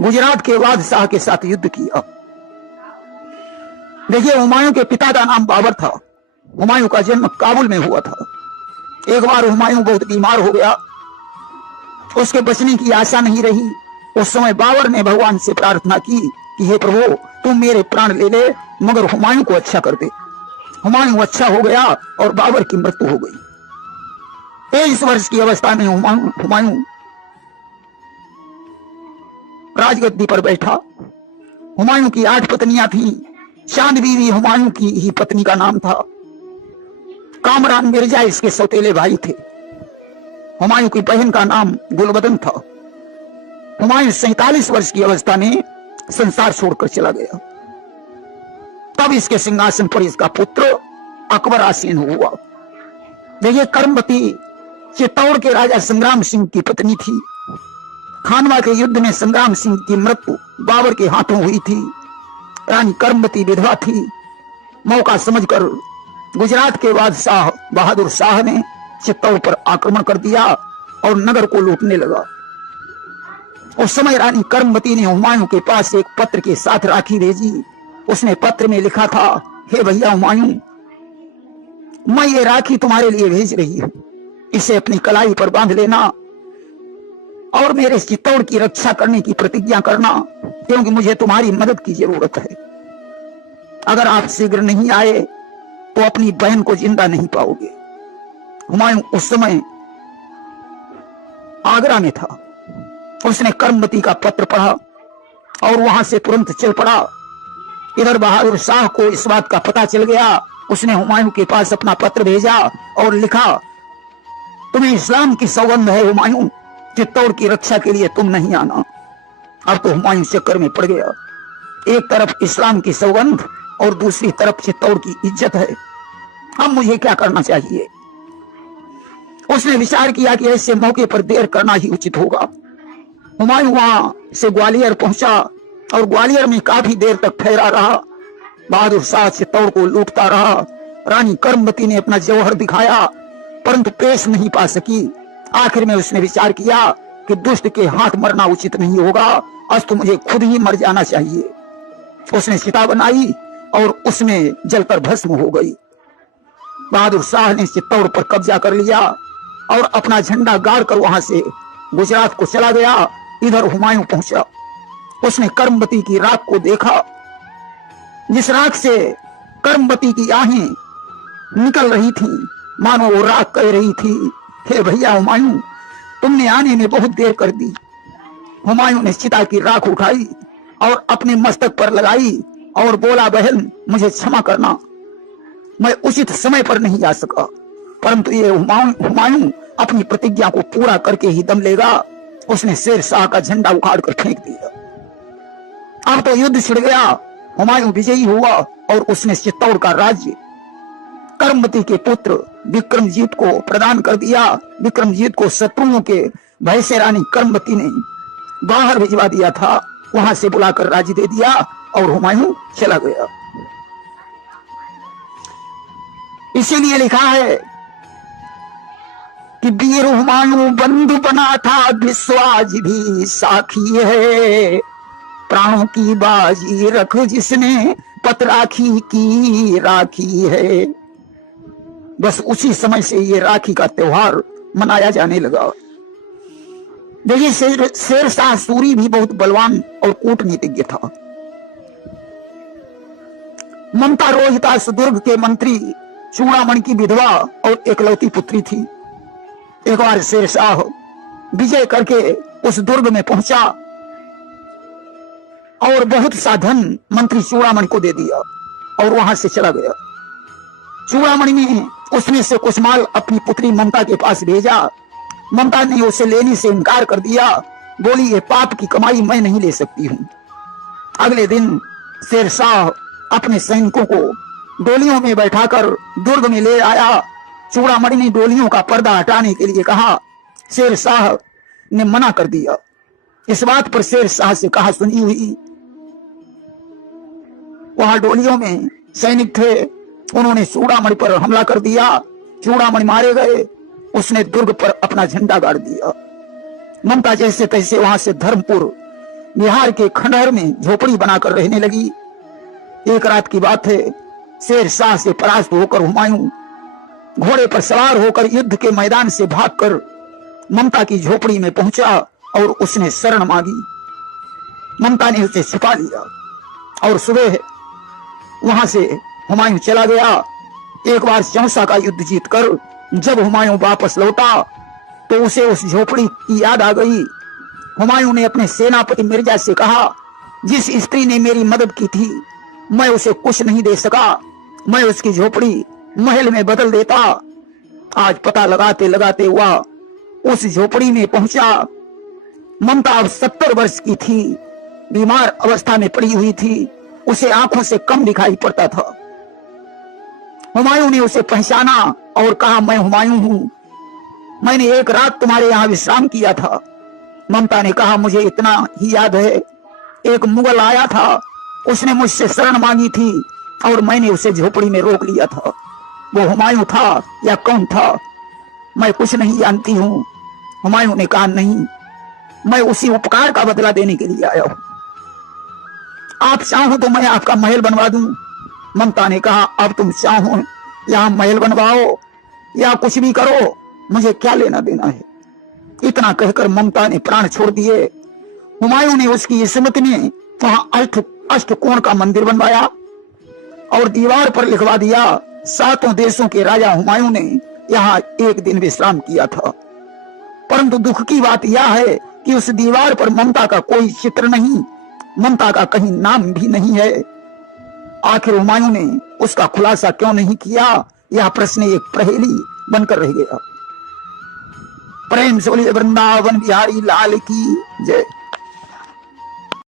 गुजरात के बादशाह के साथ युद्ध किया। देखिए, हुमायूं के पिता का नाम बाबर था। हुमायूं का जन्म काबुल में हुआ था। एक बार हुमायूं बहुत बीमार हो गया, उसके बचने की आशा नहीं रही। उस समय बाबर ने भगवान से प्रार्थना की कि हे प्रभु, तुम मेरे प्राण ले ले मगर हुमायूं को अच्छा कर दे। हुमायूं अच्छा हो गया और बाबर की मृत्यु हो गई। 23 वर्ष की अवस्था में हुमायूं राजगद्दी पर बैठा। हुमायूं की 8 पत्नियां थीं। चांद बीवी हुमायूं की ही पत्नी का नाम था। कामरान मिर्जा इसके सौतेले भाई थे। हुमायूं की बहन का नाम गुलबदन था। हुमायूं 47 वर्ष की अवस्था में संसार छोड़कर चला गया। तब इसके सिंहासन पर इसका पुत्र अकबर आसीन हुआ। देखिए, कर्मवती चित्तौड़ के राजा संग्राम सिंह की पत्नी थी। खानवा के युद्ध में संग्राम सिंह की मृत्यु बाबर के हाथों हुई थी। रानी कर्मवती विधवा थी। मौका समझकर गुजरात के बादशाह बहादुर शाह ने चित्तौड़ पर आक्रमण कर दिया और नगर को लूटने लगा। उस समय रानी कर्मवती ने हुमायूं के पास एक पत्र के साथ राखी भेजी। उसने पत्र में लिखा था, हे भैया हुमायूं, मैं ये राखी तुम्हारे लिए भेज रही हूं। इसे अपनी कलाई पर बांध लेना और मेरे चित्तौड़ की रक्षा करने की प्रतिज्ञा करना, क्योंकि मुझे तुम्हारी मदद की जरूरत है। अगर आप शीघ्र नहीं आए तो अपनी बहन को जिंदा नहीं पाओगे। हुमायूं उस समय आगरा में था। उसने कर्मवती का पत्र पढ़ा और वहां से तुरंत चल पड़ा। इधर बहादुर शाह को इस बात का पता चल गया। उसने हुमायूं के पास अपना पत्र भेजा और लिखा, तुम्हें इस्लाम की सौगंध है हुमायूं, चित्तौड़ की रक्षा के लिए तुम नहीं आना। अब तो हुमायूं चक्कर में पड़ गया। एक तरफ इस्लाम की सौगंध और दूसरी तरफ चित्तौड़ की इज्जत है। अब मुझे क्या करना चाहिए? उसने विचार किया कि ऐसे मौके पर देर करना ही उचित होगा। हुमायूं वहां से ग्वालियर पहुंचा और ग्वालियर में काफी देर तक ठहरा रहा। बहादुर शाह चित्तौड़ को लूटता रहा। रानी कर्मवती ने अपना जौहर दिखाया परंतु पेश नहीं पा सकी। आखिर में उसने विचार किया कि दुष्ट के हाथ मरना उचित नहीं होगा, अस्तु मुझे खुद ही मर जाना चाहिए। उसने चिता बनाई और उसमें जलकर भस्म हो गई। बहादुर शाह ने चित्तौड़ पर कब्जा कर लिया और अपना झंडा गाड़ कर वहां से गुजरात को चला गया। इधर हुमायूं पहुंचा। उसने कर्मवती की राख को देखा, जिस राख से कर्मवती की आहें निकल रही थीं, मानो वो राख कह रही थी, हे भैया हुमायूं, तुमने आने में बहुत देर कर दी। हुमायूं ने चिता की राख उठाई और अपने मस्तक पर लगाई और बोला, बहन मुझे क्षमा करना, मैं उचित समय पर नहीं आ सका, परंतु ये हुमायूं अपनी प्रतिज्ञा को पूरा करके ही दम लेगा। उसने शेर शाह का झंडा उखाड़ कर फेंक दिया। अब तो युद्ध छिड़ गया। हुमायूं विजयी हुआ और उसने चित्तौड़ का राज्य कर्मवती के पुत्र विक्रमजीत को प्रदान कर दिया। विक्रमजीत को शत्रुओं के भय से रानी कर्मवती ने बाहर भिजवा दिया था। वहां से बुलाकर राज्य दे दिया और हुमायूं चला गया। इसीलिए लिखा है कि वीर हुमायूं बंधु बना था, विश्वास भी साखी है, प्राणों की बाजी रख जिसने पत राखी की राखी है। बस उसी समय से ये राखी का त्योहार मनाया जाने लगा। देखिए, शेर शाह सूरी भी बहुत बलवान और कूटनीतिज्ञ था। ममता रोहितास दुर्ग के मंत्री चूड़ामणि की विधवा और एकलौती पुत्री थी। एक बार शेर शाह विजय करके उस दुर्ग में पहुंचा और बहुत सा धन मंत्री चूड़ामणि को दे दिया और वहां से चला गया। चूड़ामणि ने उसमें से कुछ माल अपनी पुत्री ममता के पास भेजा। ममता ने उसे लेने से इनकार कर दिया। बोली, ये पाप की कमाई मैं नहीं ले सकती हूं। अगले दिन शेर शाह अपने सैनिकों को डोलियों में बैठाकर दुर्ग में ले आया। चूड़ामणि ने डोलियों का पर्दा हटाने के लिए कहा। शेर शाह ने मना कर दिया। इस बात पर शेर शाह से कहा सुनी हुई। वहां डोलियों में सैनिक थे, उन्होंने चूड़ामणि पर हमला कर दिया। चूड़ामणि मारे गए। उसने दुर्ग पर अपना झंडा गाड़ दिया। ममता जैसे तैसे वहां से धर्मपुर बिहार के खंडहर में झोपड़ी बनाकर रहने लगी। एक रात की बात है, शेर शाह से परास्त होकर हुमायूं घोड़े पर सवार होकर युद्ध के मैदान से भागकर ममता की झोपड़ी में पहुंचा और उसने शरण मांगी। ममता ने उसे छिपा लिया और सुबह वहां से हुमायूं चला गया एक बार चौसा का युद्ध जीतकर जब हुमायूं वापस लौटा तो उसे उस झोपड़ी की याद आ गई। हुमायूं ने अपने सेनापति मिर्जा से कहा, जिस स्त्री ने मेरी मदद की थी मैं उसे कुछ नहीं दे सका, मैं उसकी झोपड़ी महल में बदल देता। आज पता लगाते लगाते हुआ उस झोपड़ी में पहुंचा। ममता अब 70 वर्ष की थी, बीमार अवस्था में पड़ी हुई थी, उसे आंखों से कम दिखाई पड़ता था। हुमायूं ने उसे पहचाना और कहा, मैं हुमायूं हूं, मैंने एक रात तुम्हारे यहाँ विश्राम किया था। ममता ने कहा, मुझे इतना ही याद है, एक मुगल आया था, उसने मुझसे शरण मांगी थी और मैंने उसे झोपड़ी में रोक लिया था। वो हुमायूं था या कौन था मैं कुछ नहीं जानती हूँ। हुमायूं ने कहा, नहीं, मैं उसी उपकार का बदला देने के लिए आया हूं। आप चाहो तो मैं आपका महल बनवा दूं। ममता ने कहा, अब तुम चाहो यहाँ महल बनवाओ या कुछ भी करो, मुझे क्या लेना देना है। इतना कहकर ममता ने प्राण छोड़ दिए। हुमायूं ने उसकी स्मृति में वहां अष्टकोण का मंदिर बनवाया और दीवार पर लिखवा दिया, 7 देशों के राजा हुमायूं ने यहाँ एक दिन विश्राम किया था। परंतु दुख की बात यह है कि उस दीवार पर ममता का कोई चित्र नहीं, ममता का कहीं नाम भी नहीं है। आखिर हुमायूं ने उसका खुलासा क्यों नहीं किया, यह प्रश्न एक पहेली बनकर रह गया। प्रेम से बोलिए वृंदावन बिहारी लाल की जय।